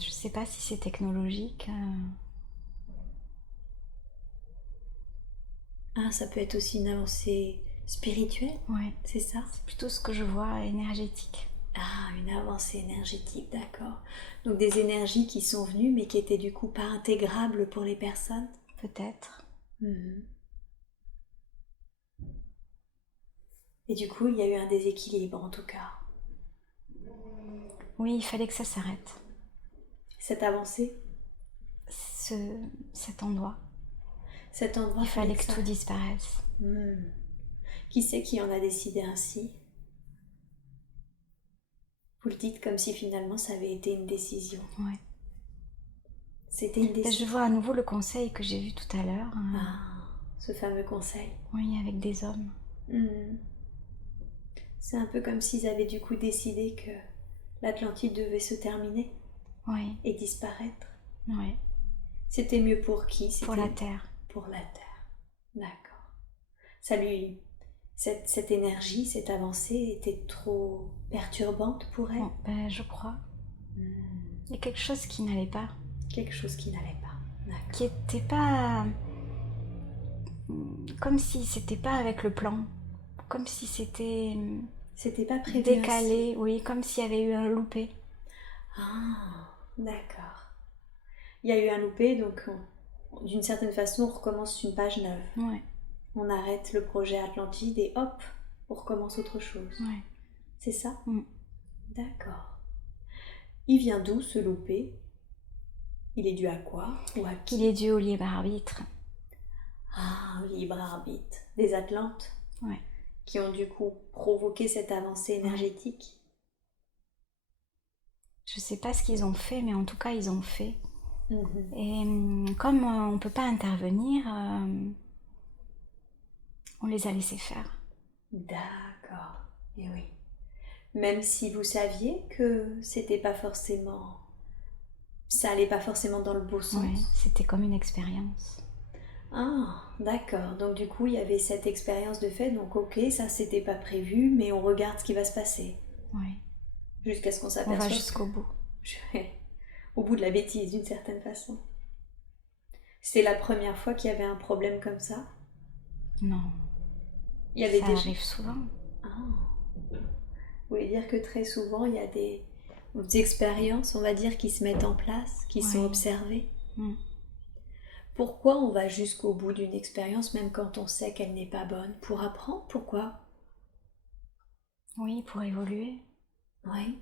Je ne sais pas si c'est technologique. Ah, ça peut être aussi une avancée spirituelle, Ouais. c'est ça? C'est plutôt ce que je vois, énergétique. Ah, une avancée énergétique, d'accord. Donc des énergies qui sont venues mais qui étaient du coup pas intégrables pour les personnes? Peut-être. Mhm. Et du coup, il y a eu un déséquilibre en tout cas. Oui, il fallait que ça s'arrête. Cette avancée? Cet endroit. Cet endroit, Il fallait que tout disparaisse. Qui c'est qui en a décidé ainsi? Vous le dites comme si finalement ça avait été une décision. Ouais. C'était une décision. Je vois à nouveau le conseil que j'ai vu tout à l'heure. Ah, ce fameux conseil. Oui, avec des hommes. C'est un peu comme s'ils avaient du coup décidé que l'Atlantide devait se terminer et disparaître. Oui. C'était mieux pour qui? Pour la Terre. Pour la Terre. D'accord. Ça lui... Cette énergie, cette avancée était trop perturbante pour elle? Ben, je crois. Il y a quelque chose qui n'allait pas. Quelque chose qui n'allait pas. D'accord. Qui n'était pas... Comme si c'était pas avec le plan. Comme si c'était... C'était pas prévu décalé, oui, comme s'il y avait eu un loupé. Ah, d'accord. Il y a eu un loupé, donc d'une certaine façon, on recommence une page neuve. Ouais. On arrête le projet Atlantide et hop, on recommence autre chose. Ouais. C'est ça? D'accord. Il vient d'où ce loupé? Il est dû à quoi? Ou à qui? Il est dû au libre arbitre. Ah, au libre arbitre. Des Atlantes? Ouais. Qui ont du coup provoqué cette avancée énergétique? Je sais pas ce qu'ils ont fait, mais en tout cas, ils ont fait. Et comme on ne peut pas intervenir, on les a laissés faire. D'accord. Et oui. Même si vous saviez que c'était pas forcément... Ça allait pas forcément dans le beau sens. Ouais, c'était comme une expérience. Ah, d'accord. Donc du coup, il y avait cette expérience de fait. Donc ok, ça c'était pas prévu, mais on regarde ce qui va se passer. Ouais. Jusqu'à ce qu'on s'aperçoive. On va jusqu'au bout. au bout de la bêtise d'une certaine façon. C'était la première fois qu'il y avait un problème comme ça? Non, Il y avait ça des... arrive souvent. Ah. Vous voulez dire que très souvent, il y a des expériences, on va dire, qui se mettent en place, qui sont Ouais. observées. Mm. Pourquoi on va jusqu'au bout d'une expérience, même quand on sait qu'elle n'est pas bonne? Pour apprendre? Pourquoi? Oui, pour évoluer. Oui.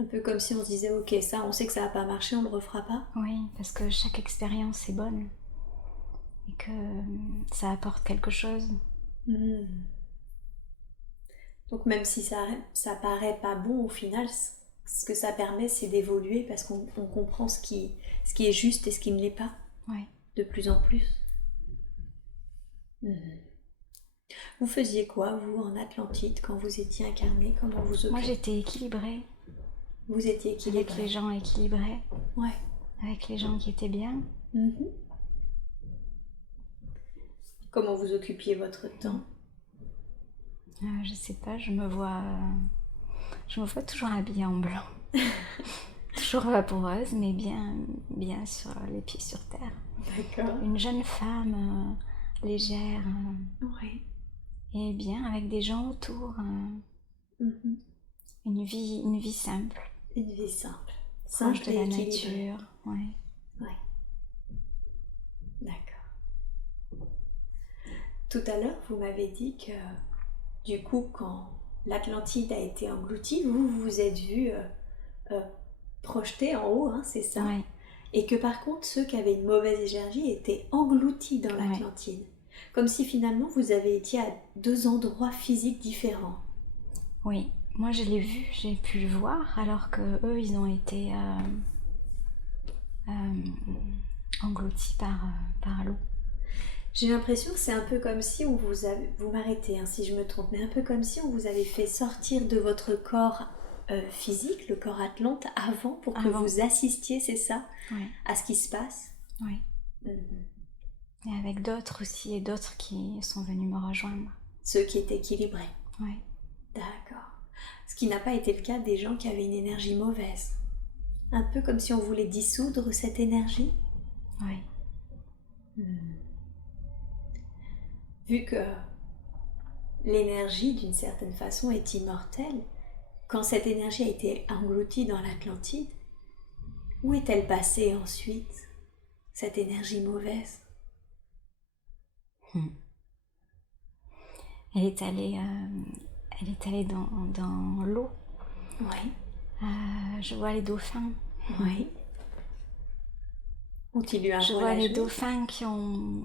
Un peu comme si on se disait, ok, ça, on sait que ça n'a pas marché, on ne le refera pas. Oui, parce que chaque expérience est bonne et que ça apporte quelque chose. Hmm. Donc même si ça paraît pas bon, au final, ce que ça permet, c'est d'évoluer parce qu'on comprend ce qui est juste et ce qui ne l'est pas, Ouais. de plus en plus. Hmm. Vous faisiez quoi, vous, en Atlantide, quand vous étiez incarné? Comment vous occupiez? Moi, j'étais équilibrée. Vous étiez équilibré. Avec les gens équilibrés. Ouais. Avec les gens qui étaient bien. Mhm. Comment vous occupiez votre temps? Je sais pas, je me vois toujours habillée en blanc. Toujours vaporeuse, mais bien sur les pieds sur terre. D'accord. Une jeune femme légère Oui. et bien avec des gens autour. Mhm. Une vie simple. Une vie simple. Proche Simple de et la équilibrée. nature. Ouais. Ouais. D'accord. Tout à l'heure, vous m'avez dit que, du coup, quand l'Atlantide a été engloutie, vous vous êtes vu projeté en haut, hein, c'est ça? Ouais. Et que par contre, ceux qui avaient une mauvaise énergie étaient engloutis dans l'Atlantide. Comme si finalement vous avez été à deux endroits physiques différents. Oui, moi je l'ai vu, j'ai pu le voir, alors que eux ils ont été engloutis par l'eau. J'ai l'impression que c'est un peu comme si on vous m'arrêtez hein, si je me trompe, mais un peu comme si on vous avait fait sortir de votre corps physique, le corps Atlante, avant pour que vous assistiez, c'est ça, à ce qui se passe. Oui. Et avec d'autres aussi, et d'autres qui sont venus me rejoindre. Ceux qui étaient équilibrés. Oui. D'accord. Ce qui n'a pas été le cas des gens qui avaient une énergie mauvaise. Un peu comme si on voulait dissoudre cette énergie. Oui. Vu que l'énergie, d'une certaine façon, est immortelle, quand cette énergie a été engloutie dans l'Atlantide, où est-elle passée ensuite, cette énergie mauvaise? Elle est allée dans l'eau. Oui. Je vois les dauphins. Oui. Ont-ils eu un Je rôle vois à les jouer? dauphins qui ont...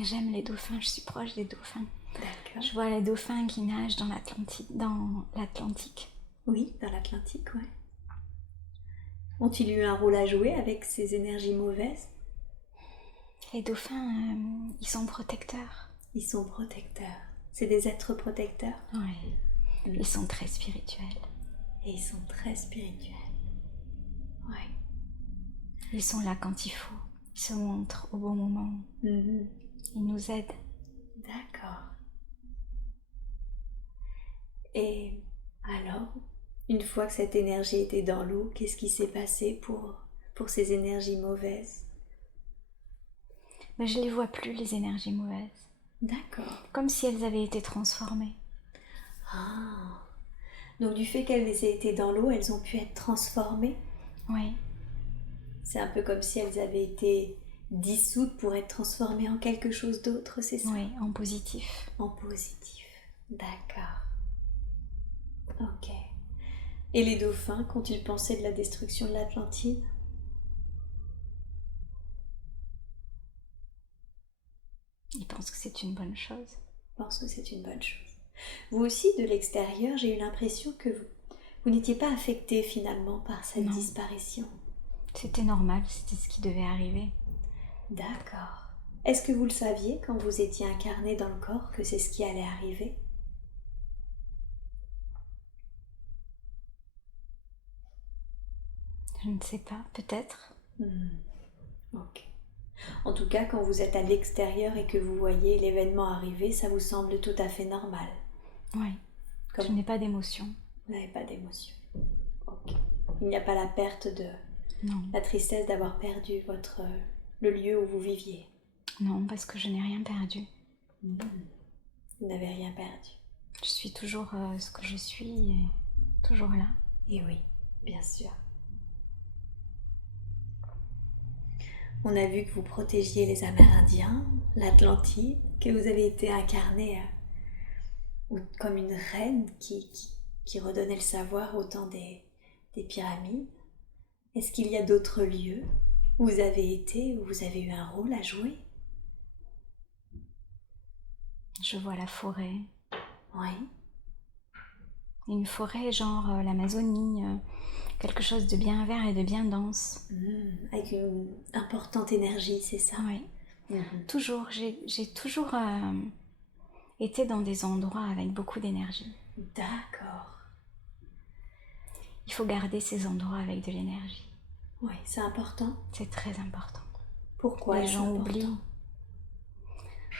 J'aime les dauphins, je suis proche des dauphins. D'accord. Je vois les dauphins qui nagent dans l'Atlantique. Oui, dans l'Atlantique, oui. Ont-ils eu un rôle à jouer avec ces énergies mauvaises? Les dauphins, ils sont protecteurs. Ils sont protecteurs. C'est des êtres protecteurs? Oui. Ils sont très spirituels. Et ils sont très spirituels. Oui. Ils sont là quand il faut. Ils se montrent au bon moment. Ils nous aident. D'accord. Et alors, une fois que cette énergie était dans l'eau, qu'est-ce qui s'est passé pour ces énergies mauvaises? Mais je ne les vois plus, les énergies mauvaises. D'accord. Comme si elles avaient été transformées. Ah. Donc du fait qu'elles aient été dans l'eau, elles ont pu être transformées? Oui. C'est un peu comme si elles avaient été dissoutes pour être transformées en quelque chose d'autre, c'est ça? Oui, en positif. En positif. D'accord. Ok. Et les dauphins, qu'ont-ils pensé de la destruction de l'Atlantide? Ils pensent que c'est une bonne chose. Je pense que c'est une bonne chose. Vous aussi, de l'extérieur, j'ai eu l'impression que vous n'étiez pas affecté finalement par cette disparition. C'était normal, c'était ce qui devait arriver. D'accord. Est-ce que vous le saviez quand vous étiez incarné dans le corps que c'est ce qui allait arriver? Je ne sais pas, peut-être. Ok. En tout cas, quand vous êtes à l'extérieur et que vous voyez l'événement arriver, ça vous semble tout à fait normal. Oui. Je n'ai pas d'émotion. Vous n'avez pas d'émotion. Ok. il n'y a pas la perte de... Non. La tristesse d'avoir perdu le lieu où vous viviez. Non, parce que je n'ai rien perdu. Vous n'avez rien perdu. Je suis toujours ce que je suis et toujours là. Et oui, bien sûr. On a vu que vous protégiez les Amérindiens, l'Atlantide, que vous avez été incarné comme une reine qui redonnait le savoir au temps des pyramides. Est-ce qu'il y a d'autres lieux où vous avez été, où vous avez eu un rôle à jouer? Je vois la forêt. Oui. Une forêt genre l'Amazonie, quelque chose de bien vert et de bien dense. Avec une importante énergie, c'est ça? Oui. Toujours, j'ai toujours été dans des endroits avec beaucoup d'énergie. D'accord. Il faut garder ces endroits avec de l'énergie. Oui, c'est important. C'est très important. Pourquoi les gens important? oublient.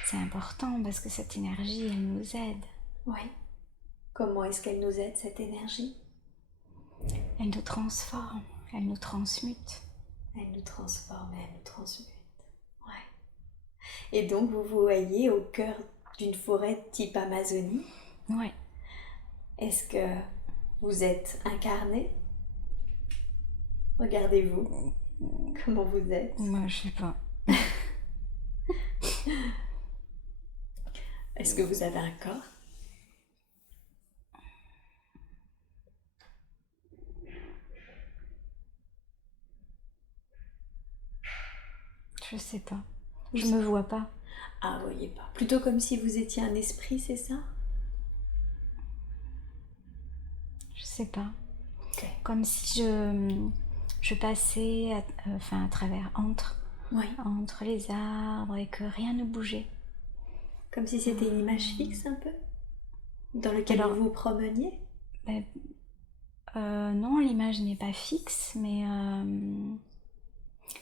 C'est important parce que cette énergie, elle nous aide. Oui. Comment est-ce qu'elle nous aide, cette énergie? Elle nous transforme, elle nous transmute. Elle nous transforme et elle nous transmute. Ouais. Et donc, vous vous voyez au cœur d'une forêt type Amazonie? Oui. Est-ce que vous êtes incarné? Regardez-vous. Comment vous êtes? Moi, je sais pas. Est-ce que vous avez un corps? Je sais pas. Je me vois pas. Ah, vous voyez pas. Plutôt comme si vous étiez un esprit, c'est ça? Je sais pas. Okay. Comme si je passais à travers, entre les arbres et que rien ne bougeait. Comme si c'était une image fixe un peu? Dans lequel vous vous promeniez? Non, l'image n'est pas fixe, mais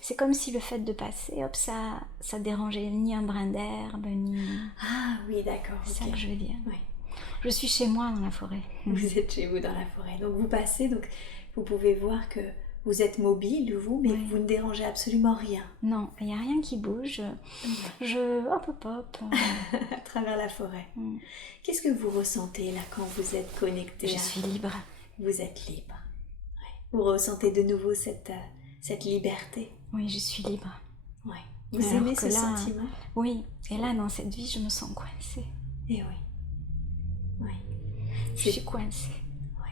c'est comme si le fait de passer, hop, ça dérangeait ni un brin d'herbe, ni... Ah oui, d'accord. C'est ça que je veux dire. Oui. Je suis chez moi dans la forêt. Vous êtes chez vous dans la forêt. Donc vous passez, donc vous pouvez voir que vous êtes mobile, vous, mais vous ne dérangez absolument rien. Non, il n'y a rien qui bouge. Hop. À travers la forêt. Qu'est-ce que vous ressentez là quand vous êtes connecté? Je suis libre. Vous êtes libre. Ouais. Vous ressentez de nouveau cette liberté? Oui, je suis libre. Ouais. Vous aimez ce sentiment? Oui, et là dans cette vie je me sens coincée. Et oui. Oui. Je suis coincée. Oui.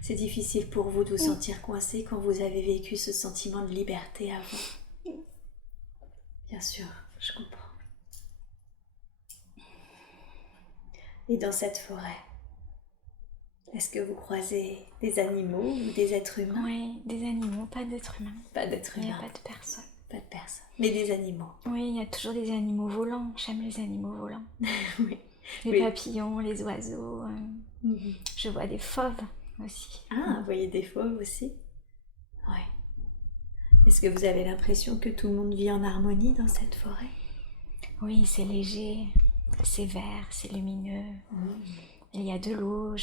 C'est difficile pour vous de vous sentir coincée quand vous avez vécu ce sentiment de liberté avant. Bien sûr, je comprends. Et dans cette forêt, est-ce que vous croisez des animaux ou des êtres humains? Oui, des animaux, pas d'êtres humains. Pas d'êtres humains. Il n'y a pas de personne. Pas de personne, mais des animaux. Oui, il y a toujours des animaux volants. J'aime les animaux volants. Oui. Les papillons, les oiseaux. Je vois des fauves aussi. Ah, vous voyez des fauves aussi? Oui. Est-ce que vous avez l'impression que tout le monde vit en harmonie dans cette forêt? Oui, c'est léger, c'est vert, c'est lumineux. Il y a de l'eau,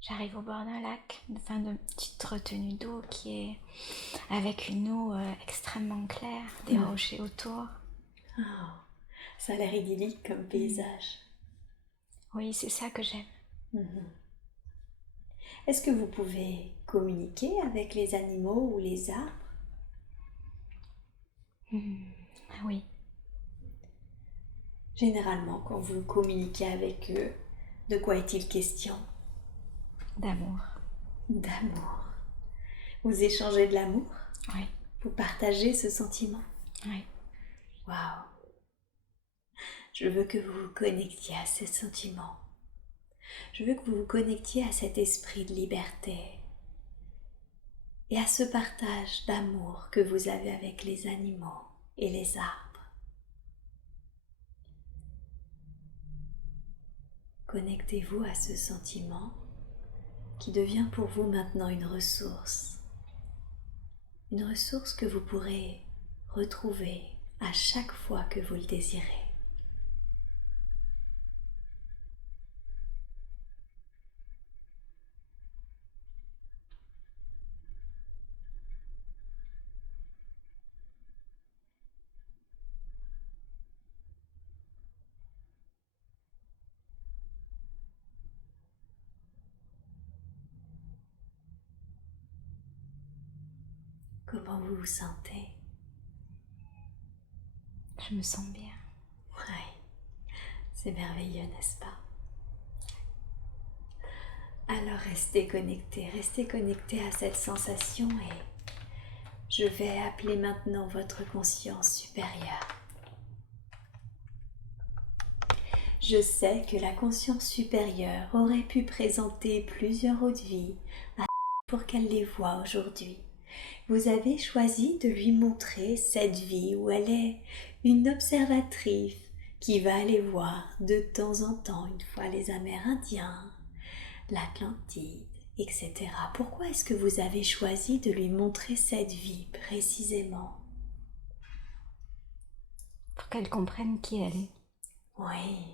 j'arrive au bord d'un lac, de petite retenue d'eau qui est avec une eau extrêmement claire, des rochers autour. Oh, ça a l'air idyllique comme paysage. Oui, c'est ça que j'aime. Est-ce que vous pouvez communiquer avec les animaux ou les arbres? Oui. Généralement, quand vous communiquez avec eux, de quoi est-il question? D'amour. D'amour. Vous échangez de l'amour? Oui. Vous partagez ce sentiment? Oui. Waouh! Je veux que vous vous connectiez à ce sentiment. Je veux que vous vous connectiez à cet esprit de liberté et à ce partage d'amour que vous avez avec les animaux et les arbres. Connectez-vous à ce sentiment qui devient pour vous maintenant une ressource que vous pourrez retrouver à chaque fois que vous le désirez. Comment vous vous sentez? Je me sens bien. Oui, c'est merveilleux, n'est-ce pas? Alors restez connecté à cette sensation et je vais appeler maintenant votre conscience supérieure. Je sais que la conscience supérieure aurait pu présenter plusieurs autres vies pour qu'elle les voie aujourd'hui. Vous avez choisi de lui montrer cette vie où elle est une observatrice qui va aller voir de temps en temps, une fois les Amérindiens, l'Atlantide, etc. Pourquoi est-ce que vous avez choisi de lui montrer cette vie précisément? Pour qu'elle comprenne qui elle est. Oui,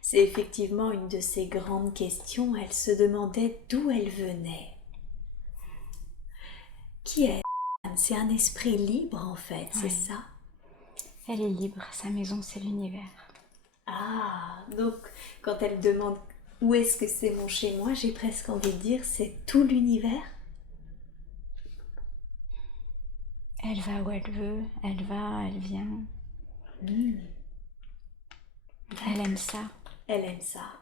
c'est effectivement une de ces grandes questions. Elle se demandait d'où elle venait. Qui est Anne? C'est un esprit libre en fait, c'est ça? Elle est libre, sa maison c'est l'univers. Ah, donc quand elle demande où est-ce que c'est mon chez-moi, j'ai presque envie de dire c'est tout l'univers? Elle va où elle veut, elle va, elle vient. Elle aime ça. Elle aime ça.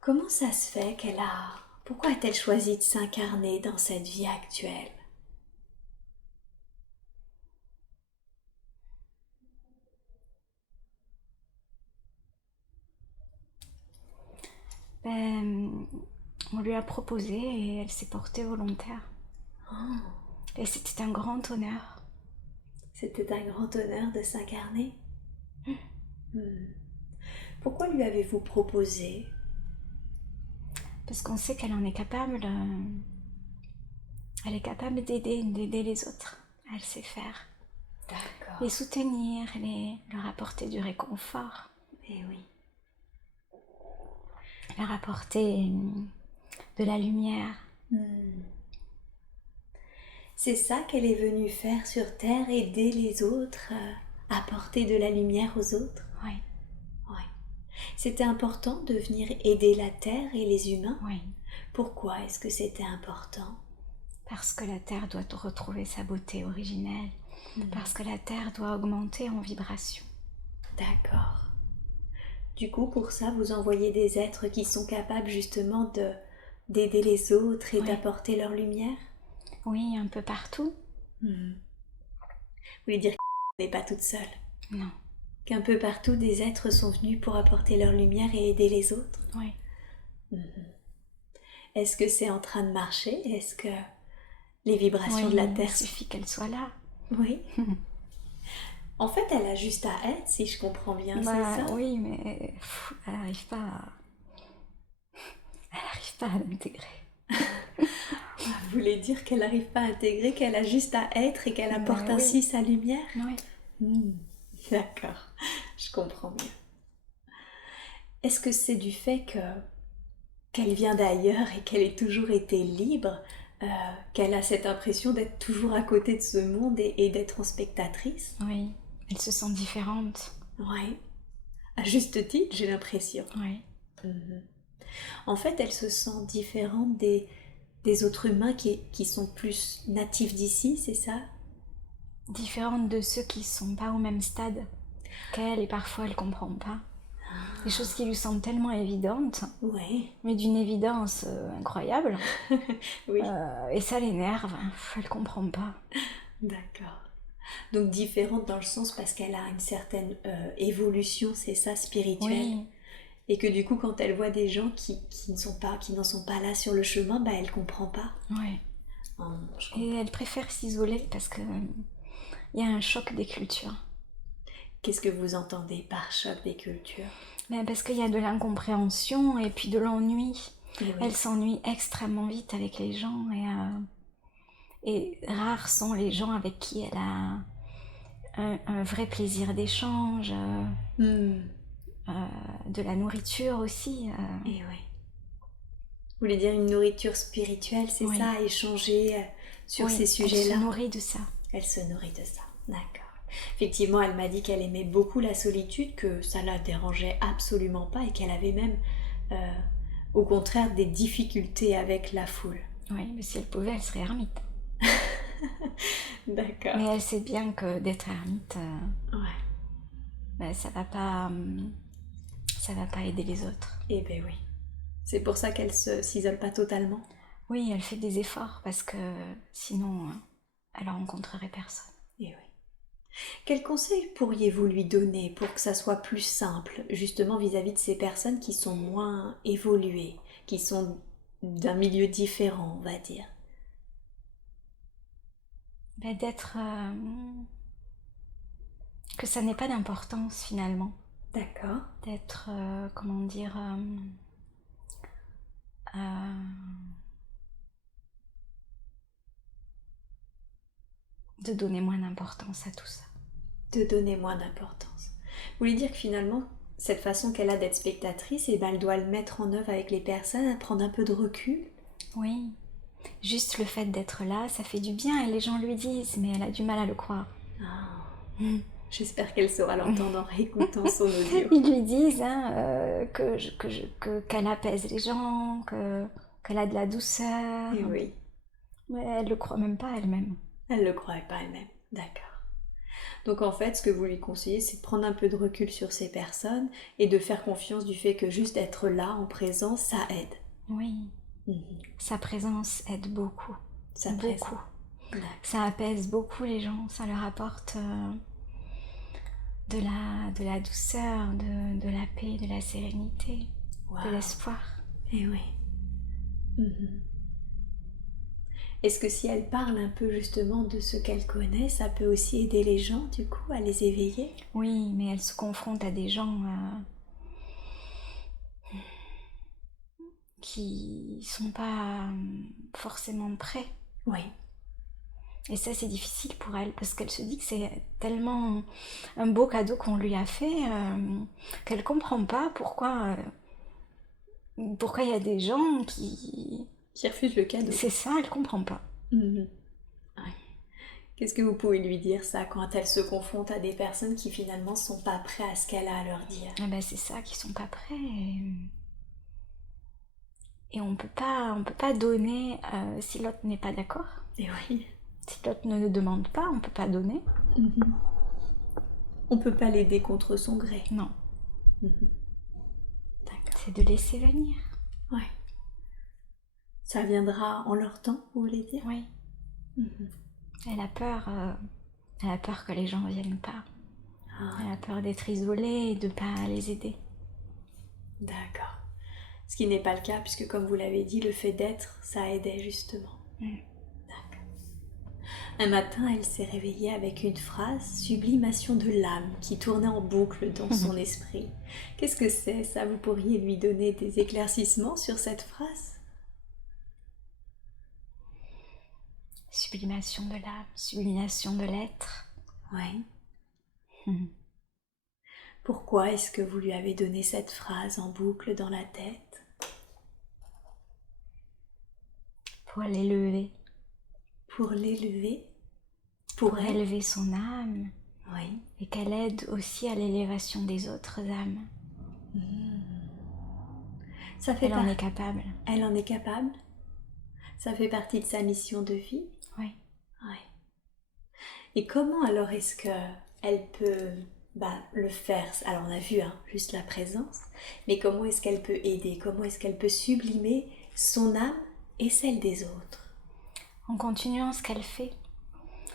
Comment ça se fait qu'elle a... Pourquoi a-t-elle choisi de s'incarner dans cette vie actuelle? Ben, on lui a proposé et elle s'est portée volontaire. Oh, Et c'était un grand honneur. c'était un grand honneur de s'incarner. Pourquoi lui avez-vous proposé? Parce qu'on sait qu'elle en est capable. Elle est capable d'aider les autres. Elle sait faire. D'accord. Les soutenir, leur apporter du réconfort. Eh oui. Leur apporter de la lumière. C'est ça qu'elle est venue faire sur Terre, aider les autres, apporter de la lumière aux autres. Oui. Oui. C'était important de venir aider la Terre et les humains. Oui. Pourquoi est-ce que c'était important? Parce que la Terre doit retrouver sa beauté originelle. Parce que la Terre doit augmenter en vibration. D'accord. Du coup, pour ça, vous envoyez des êtres qui sont capables justement d'aider les autres et d'apporter leur lumière? Oui, un peu partout. Vous voulez dire qu'elle n'est pas toute seule? Non. Qu'un peu partout, des êtres sont venus pour apporter leur lumière et aider les autres? Oui. Est-ce que c'est en train de marcher? Est-ce que les vibrations de la Terre... Il suffit qu'elle soit là. Oui. En fait, elle a juste à être, si je comprends bien, c'est ça? Oui, mais elle n'arrive pas à l'intégrer. Vous voulez dire qu'elle n'arrive pas à intégrer, qu'elle a juste à être et qu'elle apporte ainsi sa lumière? Oui. D'accord, je comprends bien. Est-ce que c'est du fait qu'elle vient d'ailleurs et qu'elle ait toujours été libre, qu'elle a cette impression d'être toujours à côté de ce monde et d'être en spectatrice? Oui, elle se sent différente. Oui, à juste titre, j'ai l'impression. Oui. En fait, elle se sent différente des autres humains qui sont plus natifs d'ici, c'est ça? Différente de ceux qui sont pas au même stade qu'elle et parfois elle comprend pas. Des choses qui lui semblent tellement évidentes, mais d'une évidence incroyable. Oui. Et ça l'énerve, elle comprend pas. D'accord. Donc différente dans le sens parce qu'elle a une certaine évolution, c'est ça, spirituelle. Oui. Et que du coup, quand elle voit des gens qui n'en sont pas là sur le chemin, bah elle comprend pas. Oui. Et elle préfère s'isoler parce que il y a un choc des cultures. Qu'est-ce que vous entendez par choc des cultures? Parce qu'il y a de l'incompréhension et puis de l'ennui. Oui. Elle s'ennuie extrêmement vite avec les gens et rares sont les gens avec qui elle a un vrai plaisir d'échange, de la nourriture aussi. Et oui. Vous voulez dire une nourriture spirituelle, c'est ça, à échanger sur ces sujets-là? Elle se nourrit de ça. Elle se nourrit de ça, d'accord. Effectivement, elle m'a dit qu'elle aimait beaucoup la solitude, que ça la dérangeait absolument pas et qu'elle avait même, au contraire, des difficultés avec la foule. Oui, mais si elle pouvait, elle serait ermite. D'accord. Mais elle sait bien que d'être ermite, Ouais. ben, ça va pas aider les autres. Eh ben oui. C'est pour ça qu'elle s'isole pas totalement. Oui, elle fait des efforts parce que sinon, elle rencontrerait personne. Eh oui. Quel conseil pourriez-vous lui donner pour que ça soit plus simple, justement vis-à-vis de ces personnes qui sont moins évoluées, qui sont d'un milieu différent, on va dire? Ben, que ça n'ait pas d'importance finalement. D'accord. D'être, comment dire, de donner moins d'importance à tout ça. De donner moins d'importance. Vous voulez dire que finalement, cette façon qu'elle a d'être spectatrice, eh ben, elle doit le mettre en œuvre avec les personnes, prendre un peu de recul? Oui, juste le fait d'être là, ça fait du bien et les gens lui disent, mais elle a du mal à le croire. Ah. J'espère qu'elle saura l'entendre en réécoutant son audio. Ils lui disent qu'elle apaise les gens, qu'elle a de la douceur. Et oui, Mais elle le croit même pas elle-même. elle ne le croyait pas elle-même. D'accord. Donc en fait, ce que vous lui conseillez, c'est de prendre un peu de recul sur ces personnes et de faire confiance du fait que juste être là, en présence, ça aide. Oui, Mhm. sa présence aide beaucoup. Ça Beaucoup. D'accord. Ça apaise beaucoup les gens, ça leur apporte de la douceur, de la paix, de la sérénité, Wow. de l'espoir. Eh oui. Mhm. Est-ce que si elle parle un peu justement de ce qu'elle connaît, ça peut aussi aider les gens du coup à les éveiller? Oui, mais elle se confronte à des gens qui sont pas forcément prêts. Oui. Et ça, c'est difficile pour elle parce qu'elle se dit que c'est tellement un beau cadeau qu'on lui a fait qu'elle comprend pas pourquoi il y a des gens qui refusent le cadeau. C'est ça, elle comprend pas. Mhm. Ouais. Qu'est-ce que vous pouvez lui dire ça quand elle se confronte à des personnes qui finalement sont pas prêtes à ce qu'elle a à leur dire? Eh ben, c'est ça, qui sont pas prêts. Et on peut pas donner si l'autre n'est pas d'accord. Et oui. Si l'autre ne demande pas, on peut pas donner. Mhm. On peut pas l'aider contre son gré. Non. Mhm. D'accord. C'est de laisser venir. Ouais. Ça viendra en leur temps, vous voulez dire? Oui. Mhm. Elle a peur que les gens viennent pas. Ah, Elle a peur d'être isolée et de pas les aider. d'accord. Ce qui n'est pas le cas, puisque comme vous l'avez dit, le fait d'être, ça aidait justement. D'accord. Un matin, elle s'est réveillée avec une phrase, sublimation de l'âme, qui tournait en boucle dans son esprit. Qu'est-ce que c'est ça? Vous pourriez lui donner des éclaircissements sur cette phrase? Sublimation de l'âme, sublimation de l'être. Oui. Pourquoi est-ce que vous lui avez donné cette phrase en boucle dans la tête? Pour l'élever. Pour l'élever? Pour élever son âme. Oui. Et qu'elle aide aussi à l'élévation des autres âmes. Ça fait Elle en est capable. Elle en est capable? Ça fait partie de sa mission de vie? Oui. Oui. Et comment alors est-ce qu'elle peut le faire? Alors on a vu juste la présence, mais comment est-ce qu'elle peut aider? Comment est-ce qu'elle peut sublimer son âme et celle des autres? En continuant ce qu'elle fait.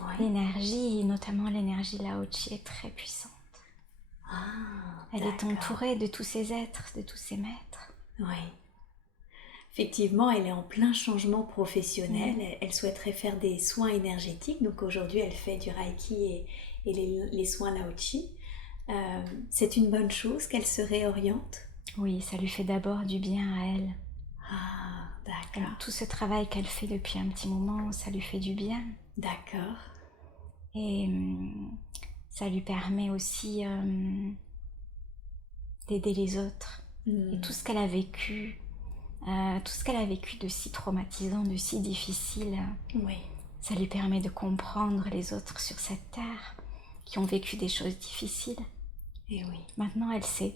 Ouais. L'énergie, notamment l'énergie Lao-Chi, est très puissante. Ah, elle est entourée de tous ces êtres, de tous ces maîtres. Oui. Effectivement, elle est en plein changement professionnel. Elle souhaiterait faire des soins énergétiques. Donc aujourd'hui, elle fait du Reiki et les soins Lao-Chi. C'est une bonne chose qu'elle se réoriente? Oui, ça lui fait d'abord du bien à elle. Ah, d'accord. Tout ce travail qu'elle fait depuis un petit moment, ça lui fait du bien. D'accord. Et ça lui permet aussi d'aider les autres. Et tout ce qu'elle a vécu, de si traumatisant, de si difficile, oui. Ça lui permet de comprendre les autres sur cette terre qui ont vécu des choses difficiles. Et oui. Maintenant, elle sait.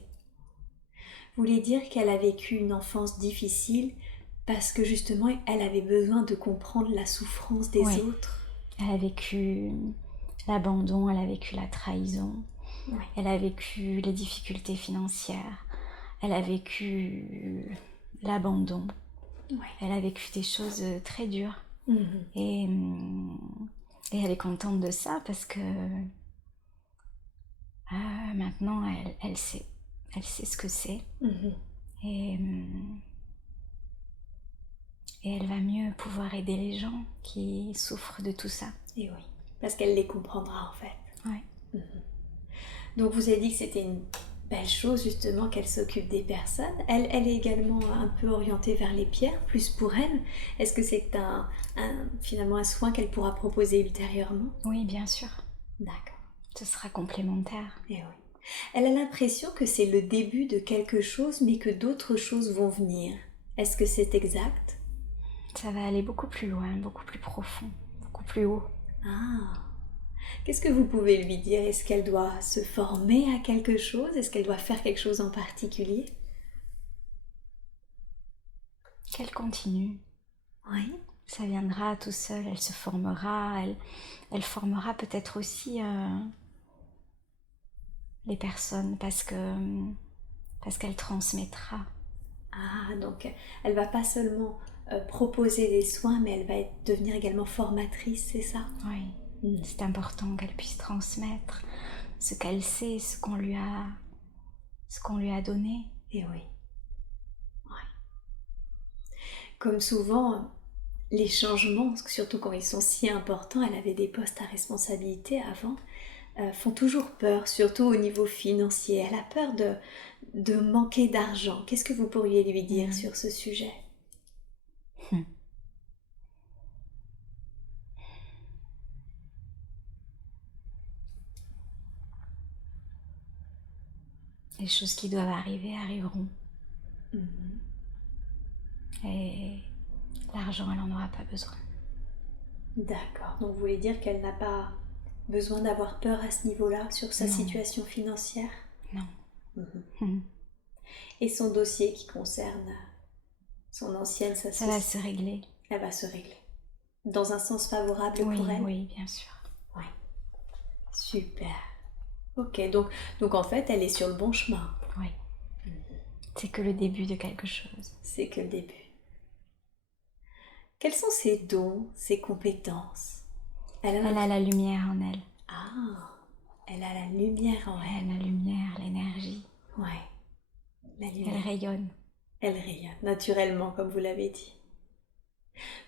Vous voulez dire qu'elle a vécu une enfance difficile Parce que justement, elle avait besoin de comprendre la souffrance des Oui. autres. Elle a vécu l'abandon, elle a vécu la trahison, Oui. elle a vécu les difficultés financières, elle a vécu l'abandon, Oui. elle a vécu des choses très dures. Mhm. Et elle est contente de ça parce que maintenant elle sait ce que c'est. Mhm. Et elle va mieux pouvoir aider les gens qui souffrent de tout ça. Et oui, parce qu'elle les comprendra en fait. Ouais. Donc vous avez dit que c'était une belle chose justement qu'elle s'occupe des personnes. Elle est également un peu orientée vers les pierres, plus pour elle. Est-ce que c'est finalement un soin qu'elle pourra proposer ultérieurement? Oui, bien sûr. D'accord. Ce sera complémentaire. Et oui. Elle a l'impression que c'est le début de quelque chose, mais que d'autres choses vont venir. Est-ce que c'est exact? Ça va aller beaucoup plus loin, beaucoup plus profond, beaucoup plus haut. Ah. Qu'est-ce que vous pouvez lui dire? Est-ce qu'elle doit se former à quelque chose? Est-ce qu'elle doit faire quelque chose en particulier? Qu'elle continue. Oui. Ça viendra tout seul, elle se formera, elle formera peut-être aussi les personnes parce qu'elle transmettra. Ah, donc elle va pas seulement proposer des soins, mais elle va devenir également formatrice, c'est ça? Oui, c'est important qu'elle puisse transmettre ce qu'elle sait, ce qu'on lui a donné. Et oui. Comme souvent, les changements, surtout quand ils sont si importants, elle avait des postes à responsabilité avant, font toujours peur, surtout au niveau financier. Elle a peur de manquer d'argent. Qu'est-ce que vous pourriez lui dire sur ce sujet? Les choses qui doivent arriver arriveront. Mhm. Et l'argent, elle n'en aura pas besoin. D'accord. Donc vous voulez dire qu'elle n'a pas besoin d'avoir peur à ce niveau-là sur sa Non. situation financière? Non. Mhm. Et son dossier qui concerne son ancienne Ça associée, va se régler. elle va se régler. Dans un sens favorable Oui, pour elle? oui, bien sûr. Oui. Super. Ok, donc en fait, elle est sur le bon chemin. Oui. C'est que le début de quelque chose. C'est que le début. Quels sont ses dons, ses compétences? Elle a la lumière en elle. Ah, elle a la lumière en elle. Elle a la lumière, l'énergie. Ouais, la lumière. Elle rayonne. Elle rayonne, naturellement, comme vous l'avez dit.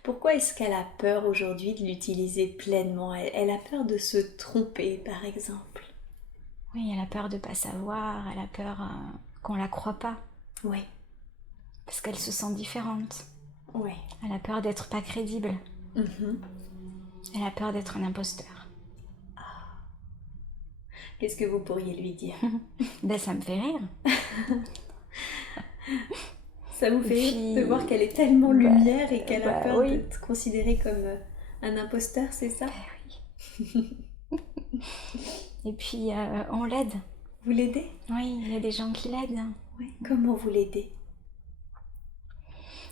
Pourquoi est-ce qu'elle a peur aujourd'hui de l'utiliser pleinement? Elle a peur de se tromper, par exemple. Oui, elle a peur de ne pas savoir, elle a peur qu'on la croie pas. Oui. Parce qu'elle se sent différente. Oui. Elle a peur d'être pas crédible. Mhm. Elle a peur d'être un imposteur. Qu'est-ce que vous pourriez lui dire? Ben, ça me fait rire. Ça vous fait puis, rire de voir qu'elle est tellement lumière et qu'elle a peur oui. d'être considérée comme un imposteur, c'est ça? Oui. Et puis, on l'aide. Vous l'aidez? Oui, il y a des gens qui l'aident. Oui. Comment vous l'aidez?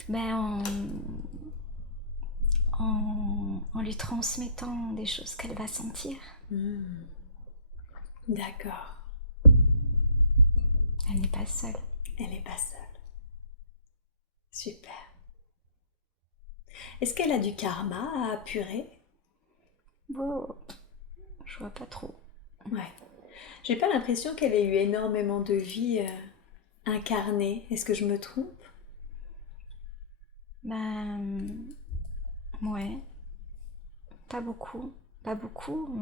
Ben, en lui transmettant des choses qu'elle va sentir. D'accord. Elle n'est pas seule. Elle n'est pas seule. Super. Est-ce qu'elle a du karma à apurer? Oh, je vois pas trop. Ouais. J'ai pas l'impression qu'elle ait eu énormément de vies incarnées. Est-ce que je me trompe? Ben, ouais. Pas beaucoup. Pas beaucoup.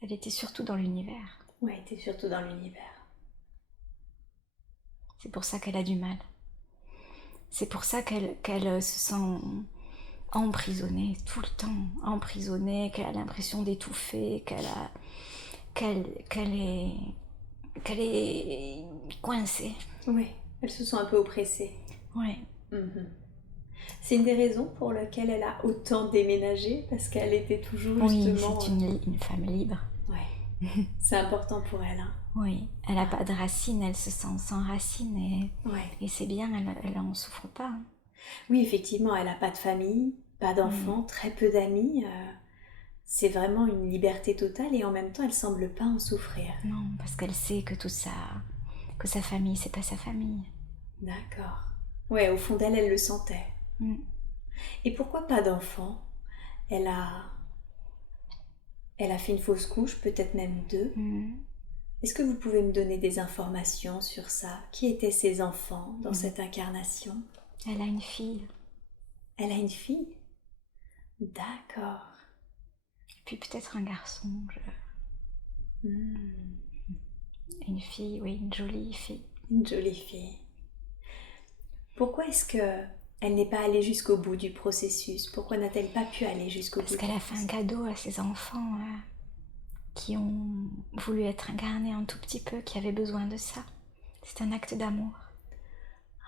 Elle était surtout dans l'univers. Ouais, elle était surtout dans l'univers. C'est pour ça qu'elle a du mal. C'est pour ça qu'elle se sent emprisonnée tout le temps, emprisonnée, qu'elle a l'impression d'étouffer, qu'elle est coincée. Oui, elle se sent un peu oppressée. Ouais. Mhm. C'est une des raisons pour lesquelles elle a autant déménagé, parce qu'elle était toujours justement... Oui, c'est une femme libre. Ouais, c'est important pour elle. Hein. Oui, elle n'a pas de racines, elle se sent sans racines Ouais. et c'est bien, elle en souffre pas. Hein. Oui, effectivement, elle n'a pas de famille, pas d'enfants, très peu d'amis. C'est vraiment une liberté totale et en même temps, elle semble pas en souffrir. Non, parce qu'elle sait que tout ça, que sa famille, c'est pas sa famille. D'accord. Ouais, au fond d'elle, elle le sentait. Mm. Et pourquoi pas d'enfants? Elle a... Elle a fait une fausse couche, peut-être même deux. Mm. Est-ce que vous pouvez me donner des informations sur ça? Qui étaient ses enfants dans cette incarnation? Elle a une fille, Elle a une fille? D'accord. puis peut-être un garçon. Hmm, Une fille, oui, une jolie fille. une jolie fille. Pourquoi est-ce que elle n'est pas allée jusqu'au bout du processus? Pourquoi n'a-t-elle pas pu aller jusqu'au bout Parce qu'elle a fait un cadeau à ses enfants qui ont voulu être incarnés un tout petit peu, qui avaient besoin de ça. C'est un acte d'amour.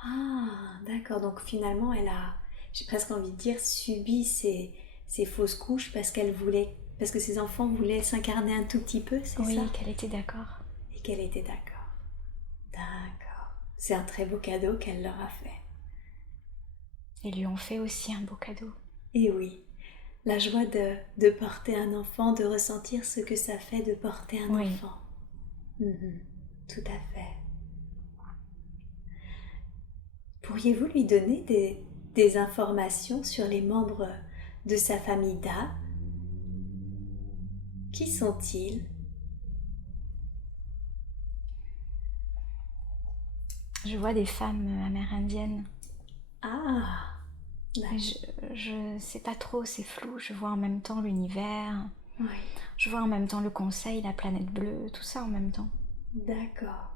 Ah, d'accord. Donc finalement, elle a, j'ai presque envie de dire, subi ces fausses couches parce qu'elle voulait, parce que ses enfants voulaient s'incarner un tout petit peu, c'est Oui, ça? qu'elle était d'accord. Et qu'elle était d'accord. D'accord. C'est un très beau cadeau qu'elle leur a fait. Ils lui ont fait aussi un beau cadeau. Et oui, la joie de porter un enfant, de ressentir ce que ça fait de porter un Oui. enfant. Mhm, tout à fait. Pourriez-vous lui donner des informations sur les membres de sa famille d'A? Qui sont-ils? Je vois des femmes amérindiennes. Ah, Mais je sais pas trop, c'est flou. Je vois en même temps l'univers. oui, Je vois en même temps le conseil, la planète bleue, tout ça en même temps. d'accord.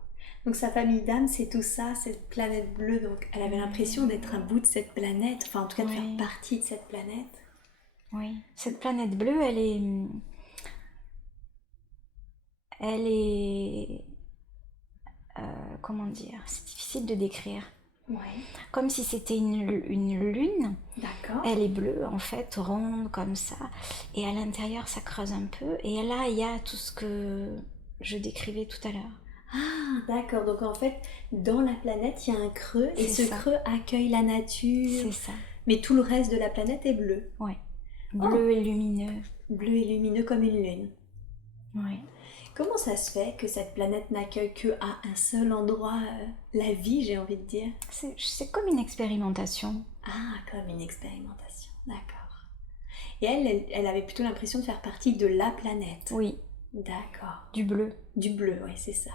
Donc sa famille d'âme, c'est tout ça, cette planète bleue. Donc elle avait l'impression d'être un bout de cette planète, enfin en tout cas de faire Oui. partie de cette planète. Oui. Cette planète bleue, elle est, comment dire, c'est difficile de décrire. Ouais, Comme si c'était une lune. d'accord. Elle est bleue, en fait, ronde comme ça. Et à l'intérieur, ça creuse un peu. Et là, il y a tout ce que je décrivais tout à l'heure. Ah, d'accord. Donc en fait, dans la planète, il y a un creux et C'est ce ça. creux accueille la nature. C'est ça. Mais tout le reste de la planète est bleu. Ouais. Oh, Bleu et lumineux. bleu et lumineux comme une lune. Ouais. Comment ça se fait que cette planète n'accueille que à un seul endroit la vie, j'ai envie de dire? C'est comme une expérimentation. Ah, comme une expérimentation. D'accord. Et elle avait plutôt l'impression de faire partie de la planète. Oui. D'accord. Du bleu. Du bleu, oui, c'est ça.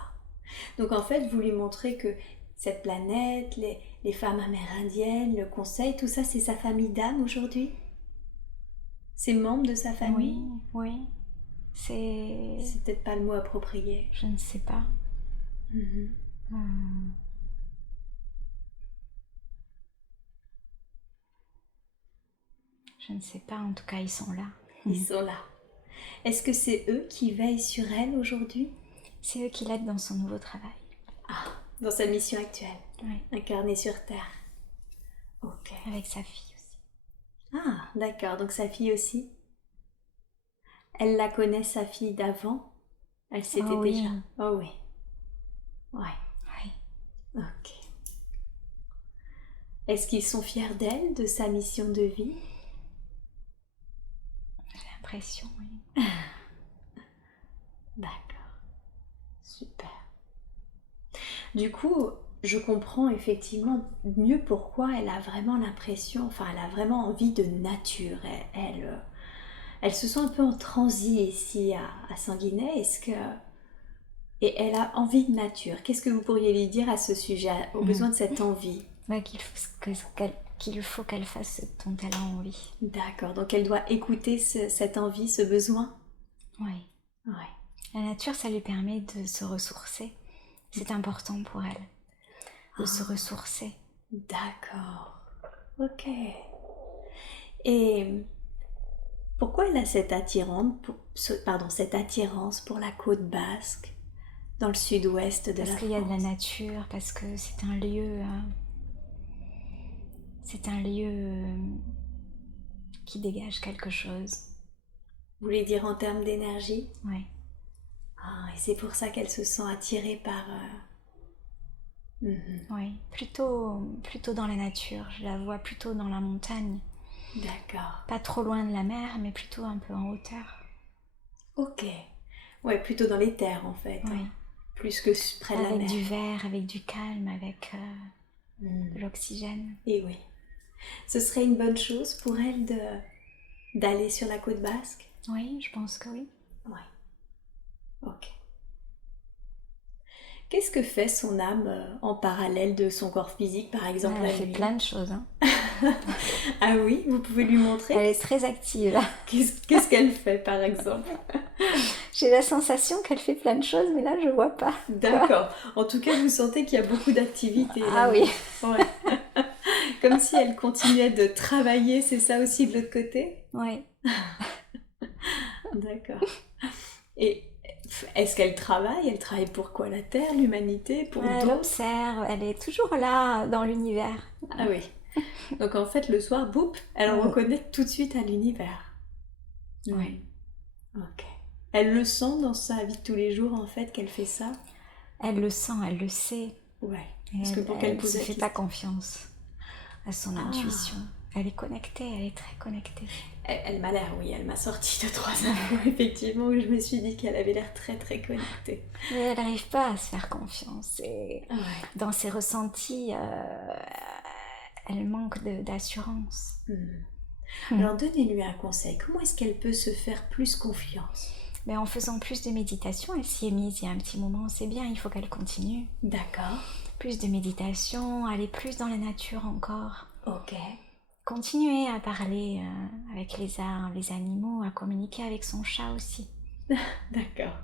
Donc en fait, vous lui montrez que cette planète, les femmes amérindiennes, le conseil, tout ça, c'est sa famille d'âme aujourd'hui? C'est membre de sa famille? Oui. Oui. C'est peut-être pas le mot approprié. Je ne sais pas. Mhm. Je ne sais pas, en tout cas, ils sont là. Ils sont là. Est-ce que c'est eux qui veillent sur elle aujourd'hui? C'est eux qui l'aident dans son nouveau travail. Ah, dans sa mission actuelle, Oui. incarnée sur Terre. Ok. Avec sa fille aussi. Ah, d'accord, donc sa fille aussi. Elle la connaît, sa fille d'avant? Elle s'était Oh oui. déjà... Oh oui. Ouais, Oui. ok. Est-ce qu'ils sont fiers d'elle, de sa mission de vie? J'ai l'impression, oui. D'accord, super. Du coup, je comprends effectivement mieux pourquoi elle a vraiment l'impression, enfin elle a vraiment envie de nature. Elle se sent un peu en transi ici à Sanguinet. Et elle a envie de nature. Qu'est-ce que vous pourriez lui dire à ce sujet, au besoin de cette envie? Bah, qu'il faut qu'elle fasse ce dont elle a envie. D'accord, donc elle doit écouter cette envie, ce besoin? Oui. Ouais. La nature, ça lui permet de se ressourcer. C'est important pour elle de se ressourcer. D'accord, ok. Et pourquoi elle a cette cette attirance pour la côte basque, dans le sud-ouest de la France? Parce qu'il y a de la nature, parce que c'est un lieu... qui dégage quelque chose. Vous voulez dire en termes d'énergie? Oui. Ah, et c'est pour ça qu'elle se sent attirée par... Oui, plutôt dans la nature. Je la vois plutôt dans la montagne. D'accord. Pas trop loin de la mer, mais plutôt un peu en hauteur. Ok. Ouais, plutôt dans les terres en fait. Oui. Hein. Plus que près de la mer. Avec du vert, avec du calme, avec de l'oxygène. Et oui. Ce serait une bonne chose pour elle d'aller sur la côte basque? Oui, je pense que oui. Oui. Ok. Qu'est-ce que fait son âme en parallèle de son corps physique, par exemple Elle la fait nuit? plein de choses. Hein. Ah oui, vous pouvez lui montrer? Elle est très active. Qu'est-ce qu'elle fait, par exemple? J'ai la sensation qu'elle fait plein de choses, mais là, je vois pas. D'accord. En tout cas, vous sentez qu'il y a beaucoup d'activité Ah là. oui. Ouais. Comme si elle continuait de travailler, c'est ça aussi de l'autre côté? Oui. D'accord. Et est-ce qu'elle travaille? Elle travaille pour quoi? La Terre, l'humanité, pour Elle d'autres? observe, elle est toujours là dans l'univers. Ah oui. Donc en fait, le soir, boum, elle reconnaît tout de suite à l'univers. Oui. Ok. Elle le sent dans sa vie de tous les jours, en fait, qu'elle fait ça? Elle le sent, elle le sait. Ouais. Et Parce que pour qu'elle elle pose se la fait question. pas confiance à son intuition. Elle est connectée, elle est très connectée. Elle m'a l'air, oui, elle m'a sorti 2-3 infos, effectivement, où je me suis dit qu'elle avait l'air très très connectée. Mais elle n'arrive pas à se faire confiance. Et Ouais. dans ses ressentis, elle manque d'assurance. Alors donnez-lui un conseil. Comment est-ce qu'elle peut se faire plus confiance? Mais en faisant plus de méditation, elle s'y est mise il y a un petit moment, c'est bien, il faut qu'elle continue. D'accord. Plus de méditation, aller plus dans la nature encore. Ok. Continuer à parler avec les animaux, à communiquer avec son chat aussi. D'accord.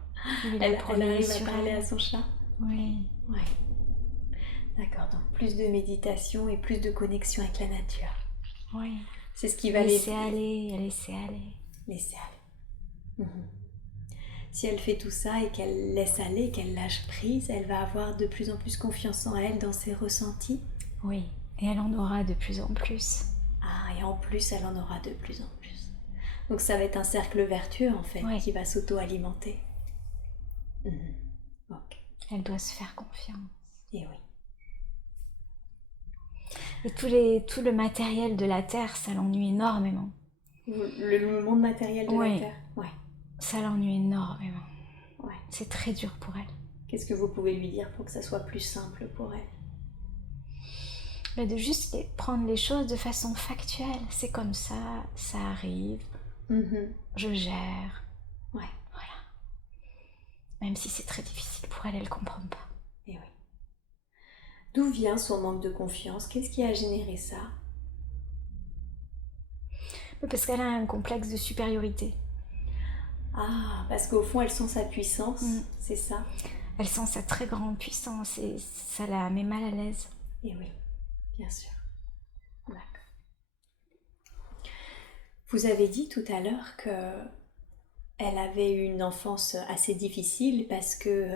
Il Elle a promené arrive à sur parler elle. à son chat? Oui. Ouais. D'accord, donc plus de méditation et plus de connexion avec la nature. Oui. C'est ce qui va laisser aller. laisser aller. Si elle fait tout ça et qu'elle laisse aller, qu'elle lâche prise, elle va avoir de plus en plus confiance en elle, dans ses ressentis. Oui, et elle en aura de plus en plus. Ah, et en plus, elle en aura de plus en plus. Donc ça va être un cercle vertueux, en fait, qui va s'auto-alimenter. Ok. Elle doit se faire confiance. Et oui. Et tout le matériel de la Terre, ça l'ennuie énormément. Le monde matériel de la Terre? Ouais. Ça l'ennuie énormément. Ouais. C'est très dur pour elle. Qu'est-ce que vous pouvez lui dire pour que ça soit plus simple pour elle? Mais de juste prendre les choses de façon factuelle. C'est comme ça arrive. Je gère. Ouais. Voilà. Même si c'est très difficile pour elle, elle ne comprend pas. Et oui. D'où vient son manque de confiance? Qu'est-ce qui a généré ça? Parce qu'elle a un complexe de supériorité. Ah, parce qu'au fond, elle sent sa puissance, c'est ça? Elle sent sa très grande puissance et ça la met mal à l'aise. Et oui, bien sûr. D'accord. Vous avez dit tout à l'heure que elle avait eu une enfance assez difficile parce que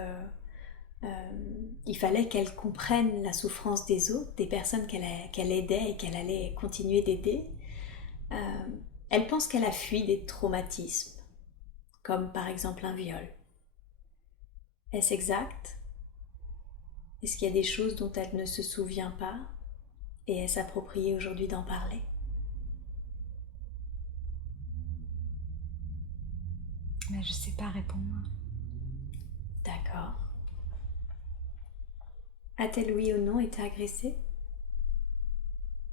il fallait qu'elle comprenne la souffrance des autres, des personnes qu'elle aidait et qu'elle allait continuer d'aider. Elle pense qu'elle a fui des traumatismes, comme par exemple un viol. Est-ce exact? Est-ce qu'il y a des choses dont elle ne se souvient pas et est-ce approprié aujourd'hui d'en parler? Mais je ne sais pas répondre. D'accord. A-t-elle oui ou non été agressée?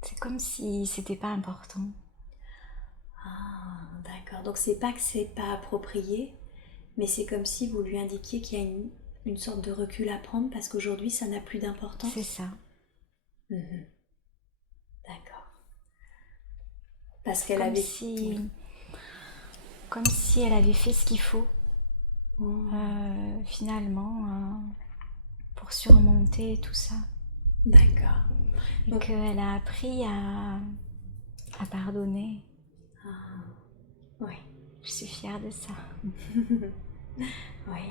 C'est comme si c'était pas important. Ah, d'accord. Donc c'est pas que c'est pas approprié, mais c'est comme si vous lui indiquiez qu'il y a une sorte de recul à prendre parce qu'aujourd'hui ça n'a plus d'importance. C'est ça. D'accord. Parce qu'elle avait... Comme si elle avait fait ce qu'il faut, finalement, pour surmonter tout ça. D'accord. Et qu'elle a appris à pardonner. Ah, oui. Je suis fière de ça. Oui.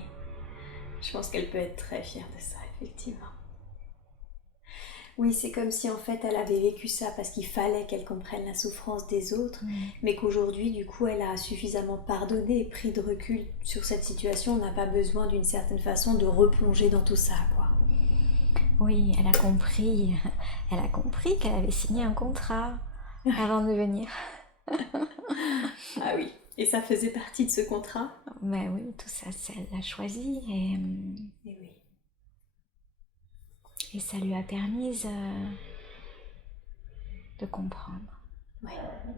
Je pense qu'elle peut être très fière de ça, effectivement. Oui, c'est comme si en fait elle avait vécu ça parce qu'il fallait qu'elle comprenne la souffrance des autres, mais qu'aujourd'hui, du coup, elle a suffisamment pardonné et pris de recul sur cette situation. On n'a pas besoin d'une certaine façon de replonger dans tout ça, quoi. Oui, elle a compris qu'elle avait signé un contrat avant de venir. Ah oui, et ça faisait partie de ce contrat? Ben oui, tout ça, elle l'a choisi et oui. et ça lui a permis de comprendre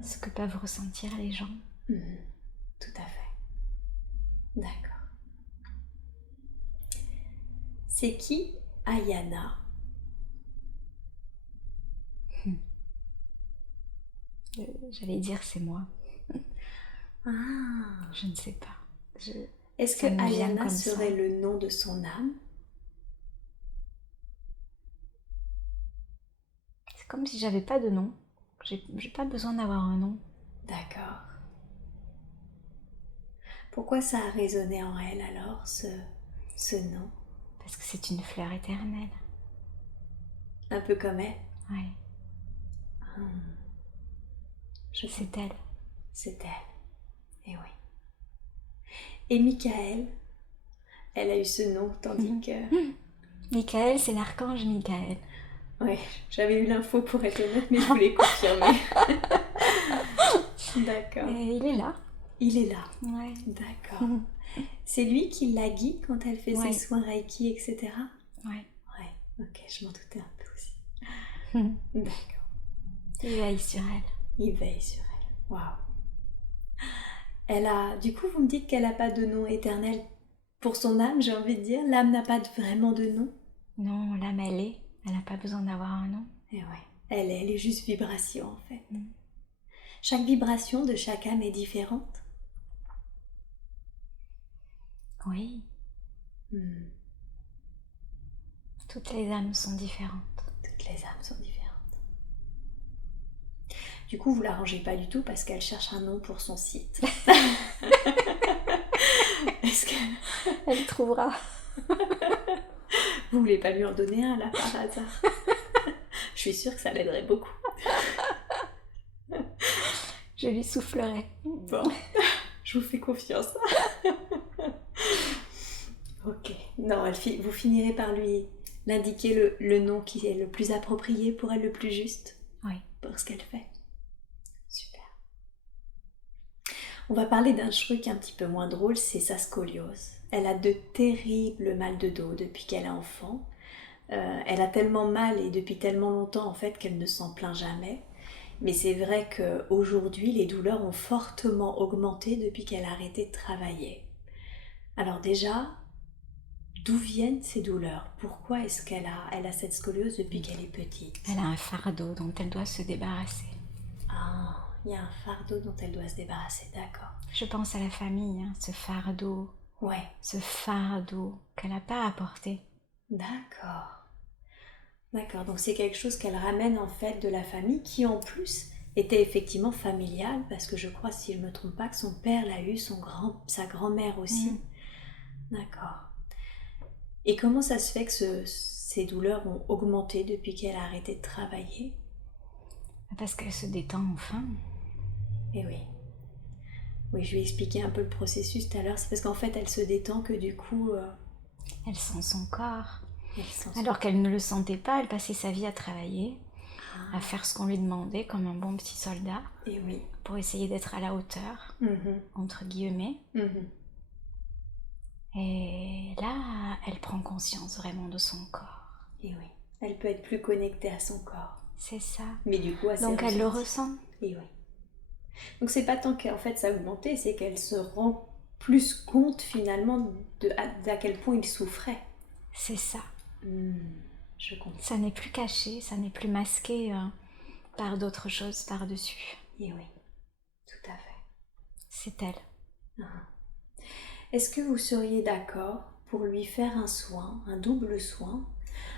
ce que peuvent ressentir les gens. Tout à fait. D'accord. C'est qui Ayana? J'allais dire c'est moi. Ah. Je ne sais pas. Est-ce que Ayana serait le nom de son âme? C'est comme si j'avais pas de nom. J'ai pas besoin d'avoir un nom. D'accord. Pourquoi ça a résonné en elle alors, ce nom? Parce que c'est une fleur éternelle. Un peu comme elle? Oui. C'est elle. C'est elle. Et oui. Et Michael, elle a eu ce nom, tandis que... Michael, c'est l'archange Michael. Oui, j'avais eu l'info pour être honnête, mais je voulais confirmer. D'accord. Et il est là. Il est là. Ouais. D'accord. C'est lui qui la guide quand elle fait ses soins Reiki, etc. Oui. Ouais, ok, je m'en doutais un peu aussi. D'accord. Il veille sur elle. Il veille sur elle. Waouh. Elle a... Du coup, vous me dites qu'elle n'a pas de nom éternel pour son âme, j'ai envie de dire. L'âme n'a pas vraiment de nom. Non, l'âme, elle est. Elle n'a pas besoin d'avoir un nom. Et ouais, elle est juste vibration en fait. Chaque vibration de chaque âme est différente. Oui. Toutes les âmes sont différentes. Toutes les âmes sont différentes. Du coup, vous l'arrangez pas du tout parce qu'elle cherche un nom pour son site. Est-ce que... Elle trouvera. Vous voulez pas lui en donner un là par hasard? Je suis sûre que ça l'aiderait beaucoup. Je lui soufflerai. Bon, je vous fais confiance. Ok. Non, vous finirez par lui l'indiquer le nom qui est le plus approprié pour elle, le plus juste. Oui. Pour ce qu'elle fait. Super. On va parler d'un truc un petit peu moins drôle, c'est sa scoliose. Elle a de terribles mal de dos depuis qu'elle est enfant. Elle a tellement mal et depuis tellement longtemps en fait qu'elle ne s'en plaint jamais. Mais c'est vrai qu'aujourd'hui, les douleurs ont fortement augmenté depuis qu'elle a arrêté de travailler. Alors déjà, d'où viennent ces douleurs? Pourquoi est-ce qu'elle a cette scoliose depuis qu'elle est petite? Elle a un fardeau dont elle doit se débarrasser. Ah, il y a un fardeau dont elle doit se débarrasser, d'accord. Je pense à la famille, ce fardeau. Ouais. Ce fardeau qu'elle n'a pas à porter. D'accord. D'accord, donc c'est quelque chose qu'elle ramène en fait de la famille qui en plus était effectivement familiale parce que je crois, si je ne me trompe pas, que son père l'a eu, sa grand-mère aussi. D'accord. Et comment ça se fait que ces douleurs ont augmenté depuis qu'elle a arrêté de travailler? Parce qu'elle se détend enfin. Eh oui. Oui, je lui ai expliqué un peu le processus tout à l'heure. C'est parce qu'en fait, elle se détend que du coup... Elle sent son corps. Alors qu'elle ne le sentait pas, elle passait sa vie à travailler, à faire ce qu'on lui demandait comme un bon petit soldat. Et oui. Pour essayer d'être à la hauteur, entre guillemets. Et là, elle prend conscience vraiment de son corps. Et oui. Elle peut être plus connectée à son corps. C'est ça. Mais du coup, donc elle le ressent. Et oui. Donc c'est pas tant qu'en fait ça a augmenté, c'est qu'elle se rend plus compte finalement d'à quel point il souffrait. C'est ça. Je comprends. Ça n'est plus caché, ça n'est plus masqué par d'autres choses par-dessus. Et oui, tout à fait. C'est elle. Est-ce que vous seriez d'accord pour lui faire un soin, un double soin,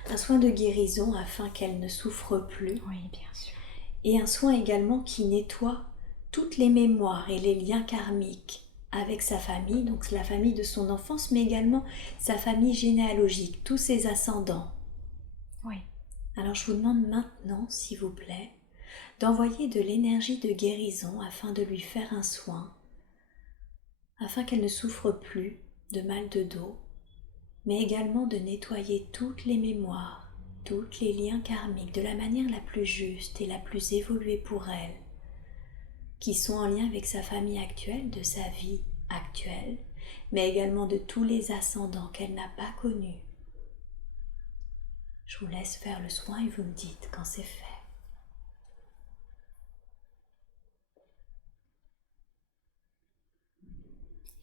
un soin de guérison afin qu'elle ne souffre plus? Oui, bien sûr. Et un soin également qui nettoie toutes les mémoires et les liens karmiques avec sa famille, donc la famille de son enfance, mais également sa famille généalogique, tous ses ascendants. Oui. Alors je vous demande maintenant, s'il vous plaît, d'envoyer de l'énergie de guérison afin de lui faire un soin, afin qu'elle ne souffre plus de mal de dos, mais également de nettoyer toutes les mémoires, tous les liens karmiques de la manière la plus juste et la plus évoluée pour elle, qui sont en lien avec sa famille actuelle, de sa vie actuelle, mais également de tous les ascendants qu'elle n'a pas connus. Je vous laisse faire le soin et vous me dites quand c'est fait.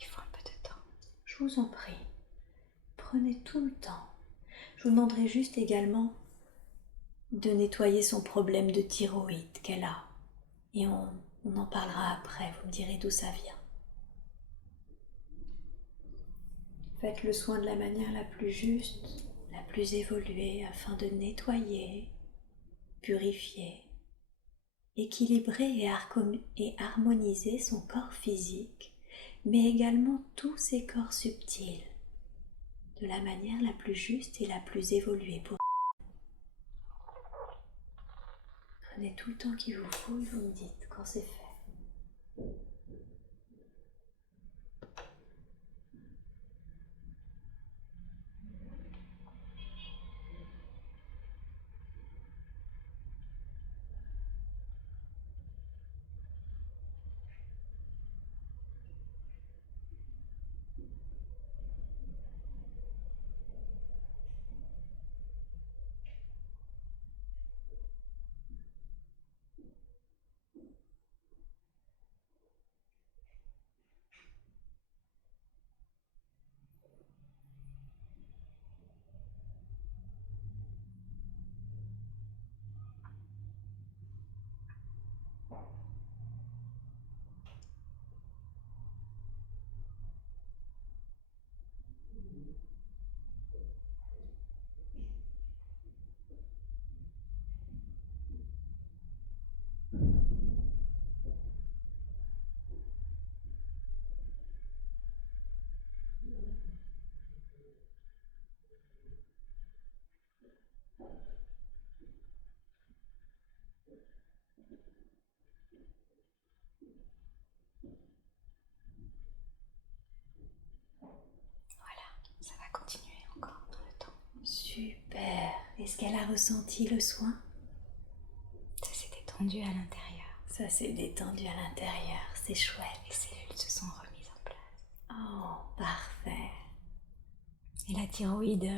Il faut un peu de temps. Je vous en prie, prenez tout le temps. Je vous demanderai juste également de nettoyer son problème de thyroïde qu'elle a. Et on en parlera après, vous me direz d'où ça vient. Faites le soin de la manière la plus juste, la plus évoluée, afin de nettoyer, purifier, équilibrer et harmoniser son corps physique, mais également tous ses corps subtils, de la manière la plus juste et la plus évoluée pour. Prenez tout le temps qu'il vous faut et vous me dites quand c'est fait. Ça va continuer encore dans le temps. Super. Est-ce qu'elle a ressenti le soin? Ça s'est détendu à l'intérieur. Ça s'est détendu à l'intérieur, c'est chouette. Les cellules se sont remises en place. Oh, parfait. Et la thyroïde,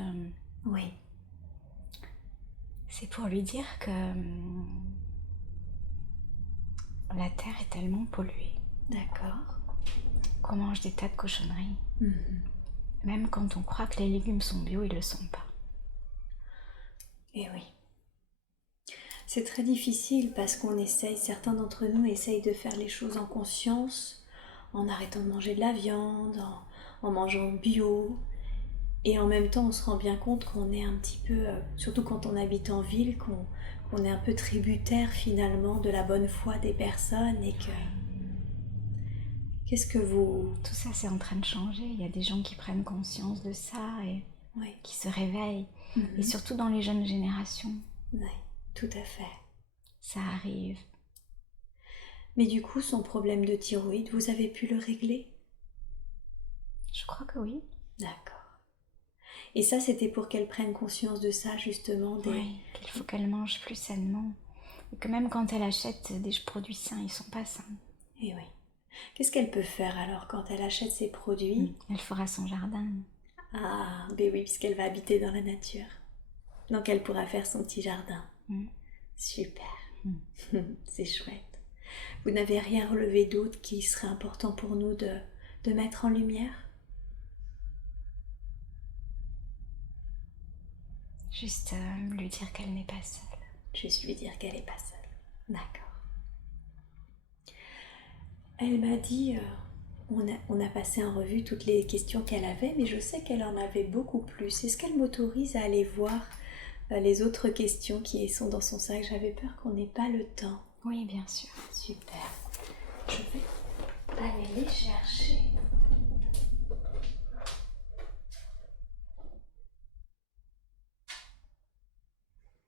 Oui. c'est pour lui dire que la terre est tellement polluée D'accord. qu'on mange des tas de cochonneries. Mhm. Même quand on croit que les légumes sont bio, ils ne le sont pas. Et oui. C'est très difficile parce qu'on essaye, certains d'entre nous essayent de faire les choses en conscience, en arrêtant de manger de la viande, en mangeant bio. Et en même temps, on se rend bien compte qu'on est un petit peu, surtout quand on habite en ville, qu'on est un peu tributaire finalement de la bonne foi des personnes et que... Qu'est-ce que vous... Tout ça, c'est en train de changer. Il y a des gens qui prennent conscience de ça et Oui. qui se réveillent. Mhm. Et surtout dans les jeunes générations. Oui, tout à fait. Ça arrive. Mais du coup, son problème de thyroïde, vous avez pu le régler? Je crois que oui. D'accord. Et ça, c'était pour qu'elle prenne conscience de ça, justement. Oui, qu'il faut qu'elle mange plus sainement. Et que même quand elle achète des produits sains, ils sont pas sains. Et oui. Qu'est-ce qu'elle peut faire alors quand elle achète ses produits? Elle fera son jardin. Ah, ben oui, puisqu'elle va habiter dans la nature. Donc elle pourra faire son petit jardin. Super. C'est chouette. Vous n'avez rien relevé d'autre qui serait important pour nous de mettre en lumière? Juste lui dire qu'elle n'est pas seule. Juste lui dire qu'elle n'est pas seule. D'accord. Elle m'a dit, on a passé en revue toutes les questions qu'elle avait, mais je sais qu'elle en avait beaucoup plus. Est-ce qu'elle m'autorise à aller voir les autres questions qui sont dans son sac? J'avais peur qu'on n'ait pas le temps. Oui, bien sûr. Super. Je vais aller les chercher.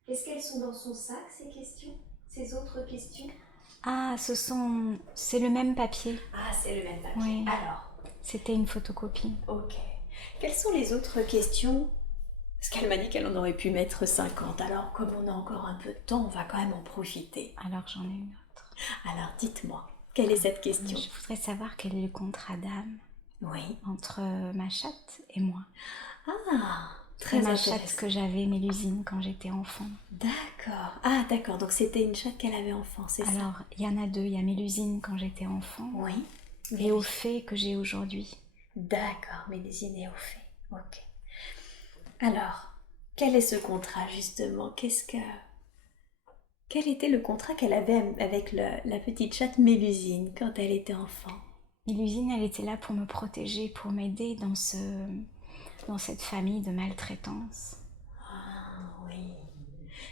Est-ce qu'elles sont dans son sac, ces questions? Ces autres questions? Ah, c'est le même papier. Ah, c'est le même papier. Oui. Alors, C'était une photocopie. ok. Quelles sont les autres questions? Parce qu'elle m'a dit qu'elle en aurait pu mettre 50. Alors, comme on a encore un peu de temps, on va quand même en profiter. Alors j'en ai une autre. Alors, dites-moi, quelle est cette question? Je voudrais savoir quel est le contrat d'âme Oui. entre ma chatte et moi. Ah, C'est très ma intéressant. chatte que j'avais, Mélusine, quand j'étais enfant. D'accord. Ah, d'accord. Donc, c'était une chatte qu'elle avait enfant, c'est ça? Alors, il y en a deux. Il y a Mélusine quand j'étais enfant Oui. et au fait que j'ai aujourd'hui. D'accord, Mélusine est au fait. Ok. Alors, quel est ce contrat justement? Quel était le contrat qu'elle avait avec la petite chatte Mélusine quand elle était enfant? Mélusine, elle était là pour me protéger, pour m'aider dans cette famille de maltraitance. Ah oui.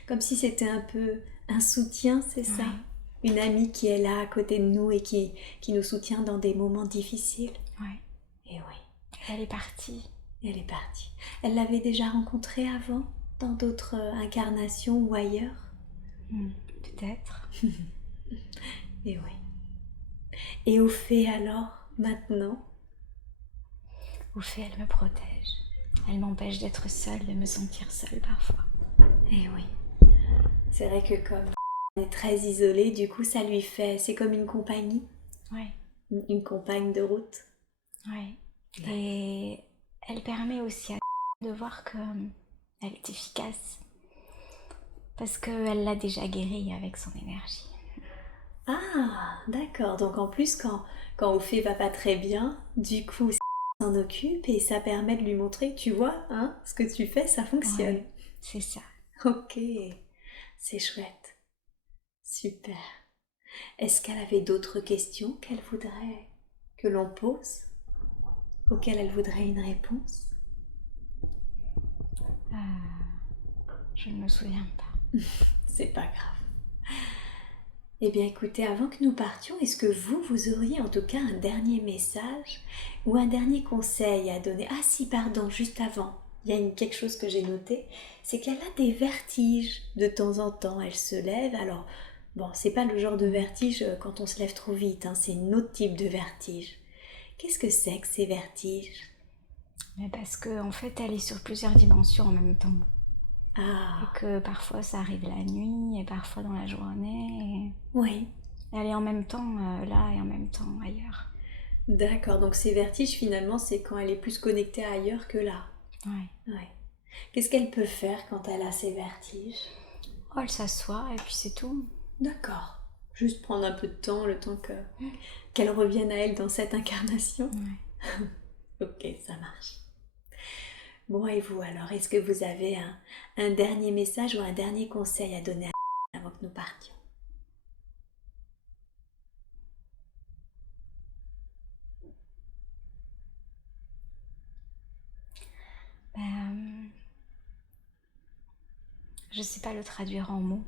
Comme si c'était un peu un soutien, c'est ça? Oui. Une amie qui est là à côté de nous et qui nous soutient dans des moments difficiles. Ouais. Et oui. Elle est partie. Elle est partie. Elle l'avait déjà rencontrée avant, dans d'autres incarnations ou ailleurs? Peut-être. Et oui. Et au fait alors, maintenant? Au fait, elle me protège. Elle m'empêche d'être seule, de me sentir seule parfois. Et oui. C'est vrai que comme on est très isolé, du coup ça lui fait... C'est comme une compagnie. Ouais. Une compagne de route. Ouais. Et elle permet aussi à de voir qu'elle est efficace. Parce qu'elle l'a déjà guérie avec son énergie. Ah, d'accord. Donc en plus, quand Ophé va pas très bien, du coup, s'en occupe et ça permet de lui montrer, tu vois, hein, ce que tu fais, ça fonctionne. Ouais, c'est ça. Ok, c'est chouette. Super. Est-ce qu'elle avait d'autres questions qu'elle voudrait que l'on pose, auxquelles elle voudrait une réponse? Je ne me souviens pas. C'est pas grave. Eh bien écoutez, avant que nous partions, est-ce que vous auriez en tout cas un dernier message ou un dernier conseil à donner? Ah si, pardon, juste avant, il y a quelque chose que j'ai noté, c'est qu'elle a des vertiges de temps en temps, elle se lève, alors bon, c'est pas le genre de vertige quand on se lève trop vite, hein, c'est un autre type de vertige. Qu'est-ce que c'est que ces vertiges? Mais parce qu'en fait, elle est sur plusieurs dimensions en même temps. Ah, Et que parfois ça arrive la nuit et parfois dans la journée. oui. Elle est en même temps là et en même temps ailleurs. D'accord, donc ces vertiges finalement c'est quand elle est plus connectée ailleurs que là. Ouais. Ouais. Qu'est-ce qu'elle peut faire quand elle a ces vertiges? Oh, elle s'assoit et puis c'est tout. D'accord. Juste prendre un peu de temps, le temps qu'elle revienne à elle dans cette incarnation. Ouais. Ok, ça marche. Bon, et vous alors, est-ce que vous avez un dernier message ou un dernier conseil à donner avant que nous partions? Je sais pas le traduire en mots.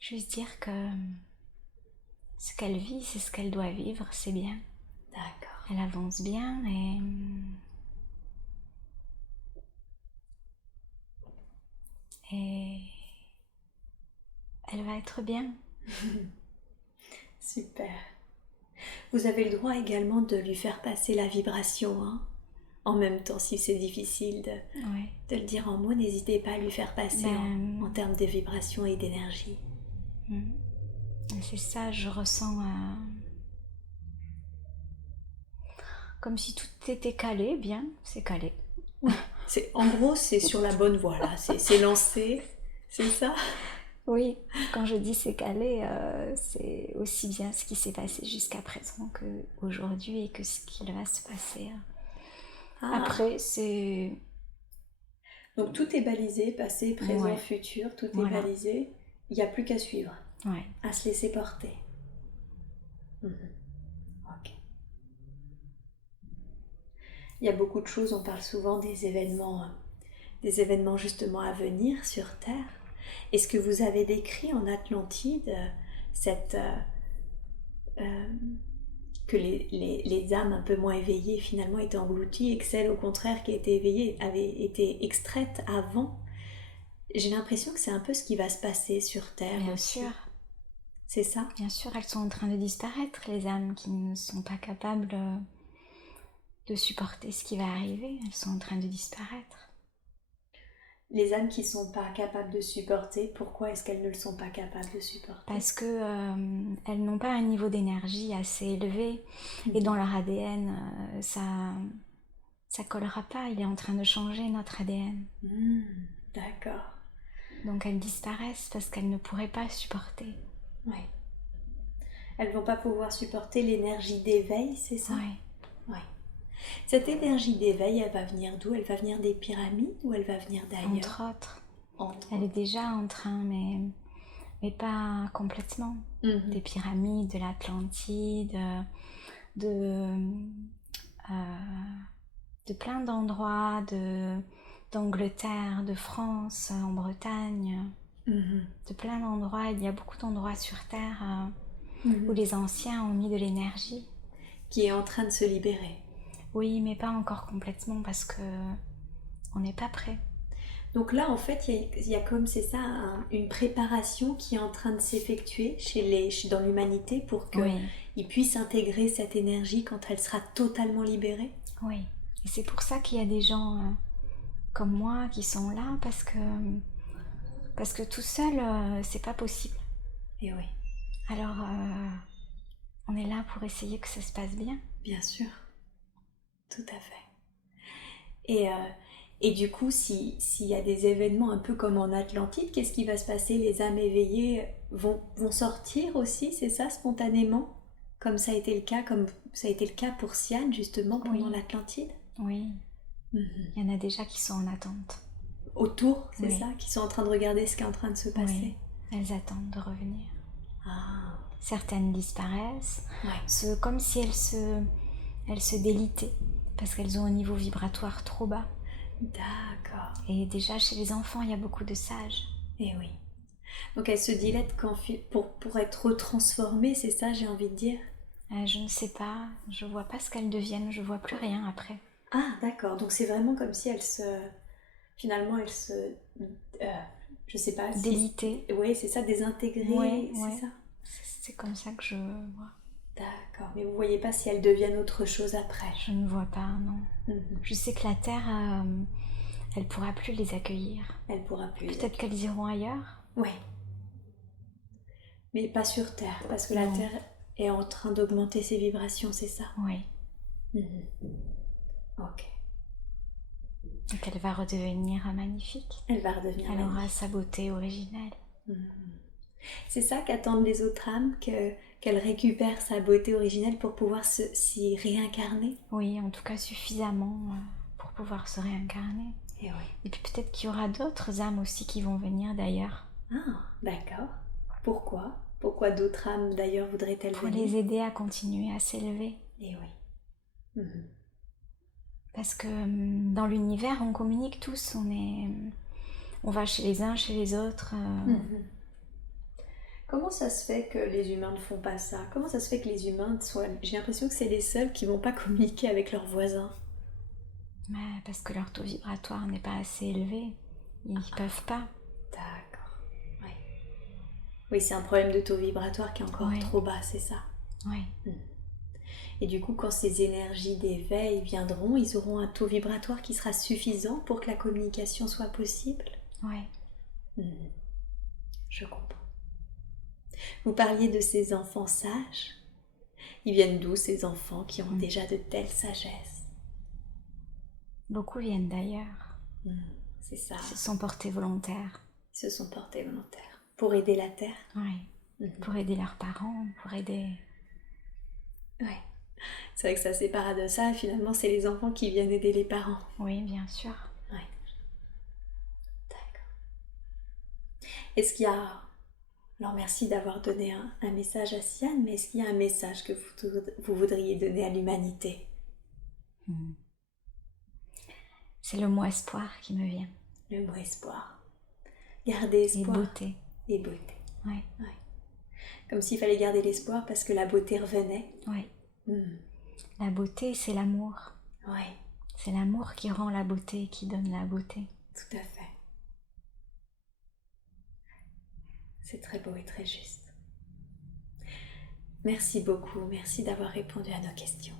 Juste dire que ce qu'elle vit, c'est ce qu'elle doit vivre, c'est bien. D'accord. Elle avance bien et elle va être bien. Super. Vous avez le droit également de lui faire passer la vibration, hein. En même temps, si c'est difficile de le dire en mots, n'hésitez pas à lui faire passer en termes de vibration et d'énergie. C'est ça, je ressens comme si tout était calé, bien, c'est calé. Oui, en gros, c'est sur la bonne voie, là. C'est lancé, c'est ça? Oui, quand je dis c'est calé, c'est aussi bien ce qui s'est passé jusqu'à présent qu'aujourd'hui et que ce qui va se passer. Après, c'est... Donc tout est balisé, passé, présent, futur, tout est balisé. Il n'y a plus qu'à suivre, à se laisser porter. Ok. Il y a beaucoup de choses, on parle souvent des événements justement à venir sur Terre. Est-ce que vous avez décrit en Atlantide que les âmes un peu moins éveillées finalement étaient englouties et que celles au contraire qui étaient éveillées avaient été extraites avant. J'ai l'impression que c'est un peu ce qui va se passer sur Terre Bien aussi. sûr. C'est ça? Bien sûr, elles sont en train de disparaître, les âmes qui ne sont pas capables de supporter ce qui va arriver. Elles sont en train de disparaître. Les âmes qui ne sont pas capables de supporter, pourquoi est-ce qu'elles ne le sont pas capables de supporter? Parce que elles n'ont pas un niveau d'énergie assez élevé et dans leur ADN, ça collera pas. Il est en train de changer notre ADN. D'accord. Donc elles disparaissent parce qu'elles ne pourraient pas supporter. Oui. Elles vont pas pouvoir supporter l'énergie d'éveil, c'est ça? Oui. Oui. Cette énergie d'éveil, elle va venir d'où? Elle va venir des pyramides ou elle va venir d'ailleurs? Entre autres. Elle est déjà en train, mais pas complètement. Des pyramides, de l'Atlantide, de plein d'endroits, d'Angleterre, de France, en Bretagne, de plein d'endroits. Il y a beaucoup d'endroits sur Terre où les anciens ont mis de l'énergie. Qui est en train de se libérer. Oui, mais pas encore complètement parce que on n'est pas prêt. Donc là, en fait, il y a comme, c'est ça, une préparation qui est en train de s'effectuer dans l'humanité pour qu'ils puissent intégrer cette énergie quand elle sera totalement libérée. Oui, et c'est pour ça qu'il y a des gens comme moi qui sont là parce que tout seul, c'est pas possible. Et oui. Alors, on est là pour essayer que ça se passe bien. Bien sûr, tout à fait. Et du coup, s'il y a des événements un peu comme en Atlantide, qu'est-ce qui va se passer? Les âmes éveillées vont sortir aussi, c'est ça, spontanément? Comme ça a été le cas pour Sian, justement, pendant l'Atlantide? Oui. Il y en a déjà qui sont en attente. Autour, c'est ça? Qui sont en train de regarder ce qui est en train de se passer? Oui, elles attendent de revenir. Ah. Certaines disparaissent, Ouais. comme si elles se délitaient, parce qu'elles ont un niveau vibratoire trop bas. D'accord. Et déjà, chez les enfants, il y a beaucoup de sages. Eh oui. Donc elles se dilatent pour être retransformées, c'est ça, j'ai envie de dire? Je ne sais pas, je vois pas ce qu'elles deviennent, je vois plus rien après. Ah, d'accord. Donc c'est vraiment comme si elles se... Finalement, elles se... je sais pas... Délitées. Oui, c'est ça, désintégrées, c'est ça? C'est comme ça que je vois. D'accord. Mais vous voyez pas si elles deviennent autre chose après? Je ne vois pas, non. Je sais que la Terre, elle pourra plus les accueillir. Elle pourra plus. Peut-être qu'elles iront ailleurs. Oui. Mais pas sur Terre, parce que la Terre est en train d'augmenter ses vibrations, c'est ça? Oui. Ok. Donc elle va redevenir magnifique. Elle va redevenir magnifique. Elle aura sa beauté originelle. C'est ça qu'attendent les autres âmes, qu'elle récupère sa beauté originelle pour pouvoir s'y réincarner? Oui, en tout cas suffisamment pour pouvoir se réincarner. Et, oui. Et puis peut-être qu'il y aura d'autres âmes aussi qui vont venir d'ailleurs. Ah, d'accord. Pourquoi? Pourquoi d'autres âmes d'ailleurs voudraient-elles venir? Pour les aider à continuer à s'élever. Et oui. Parce que dans l'univers, on communique tous, on va chez les uns, chez les autres. Comment ça se fait que les humains ne font pas ça? Comment ça se fait que les humains soient... J'ai l'impression que c'est les seuls qui ne vont pas communiquer avec leurs voisins. Parce que leur taux vibratoire n'est pas assez élevé. Ils ne peuvent pas. D'accord. Oui. Oui, c'est un problème de taux vibratoire qui est encore trop bas, c'est ça? Oui. Et du coup, quand ces énergies d'éveil viendront, ils auront un taux vibratoire qui sera suffisant pour que la communication soit possible? Oui. Je comprends. Vous parliez de ces enfants sages. Ils viennent d'où ces enfants qui ont déjà de telles sagesses? Beaucoup viennent d'ailleurs. C'est ça. Ils se sont portés volontaires. Ils se sont portés volontaires. Pour aider la Terre? Oui. Pour aider leurs parents, pour aider... Oui. C'est vrai que ça c'est paradoxal, finalement c'est les enfants qui viennent aider les parents. Oui, bien sûr. Oui. D'accord. Est-ce qu'il y a... Alors merci d'avoir donné un message à Sian, mais est-ce qu'il y a un message que vous voudriez donner à l'humanité? C'est le mot espoir qui me vient. Le mot espoir. Garder espoir. Et beauté. Et beauté. Oui. Comme s'il fallait garder l'espoir parce que la beauté revenait. Oui. Mm. La beauté, c'est l'amour. Oui, C'est l'amour qui rend la beauté, qui donne la beauté. tout à fait. C'est très beau et très juste. Merci beaucoup, merci d'avoir répondu à nos questions.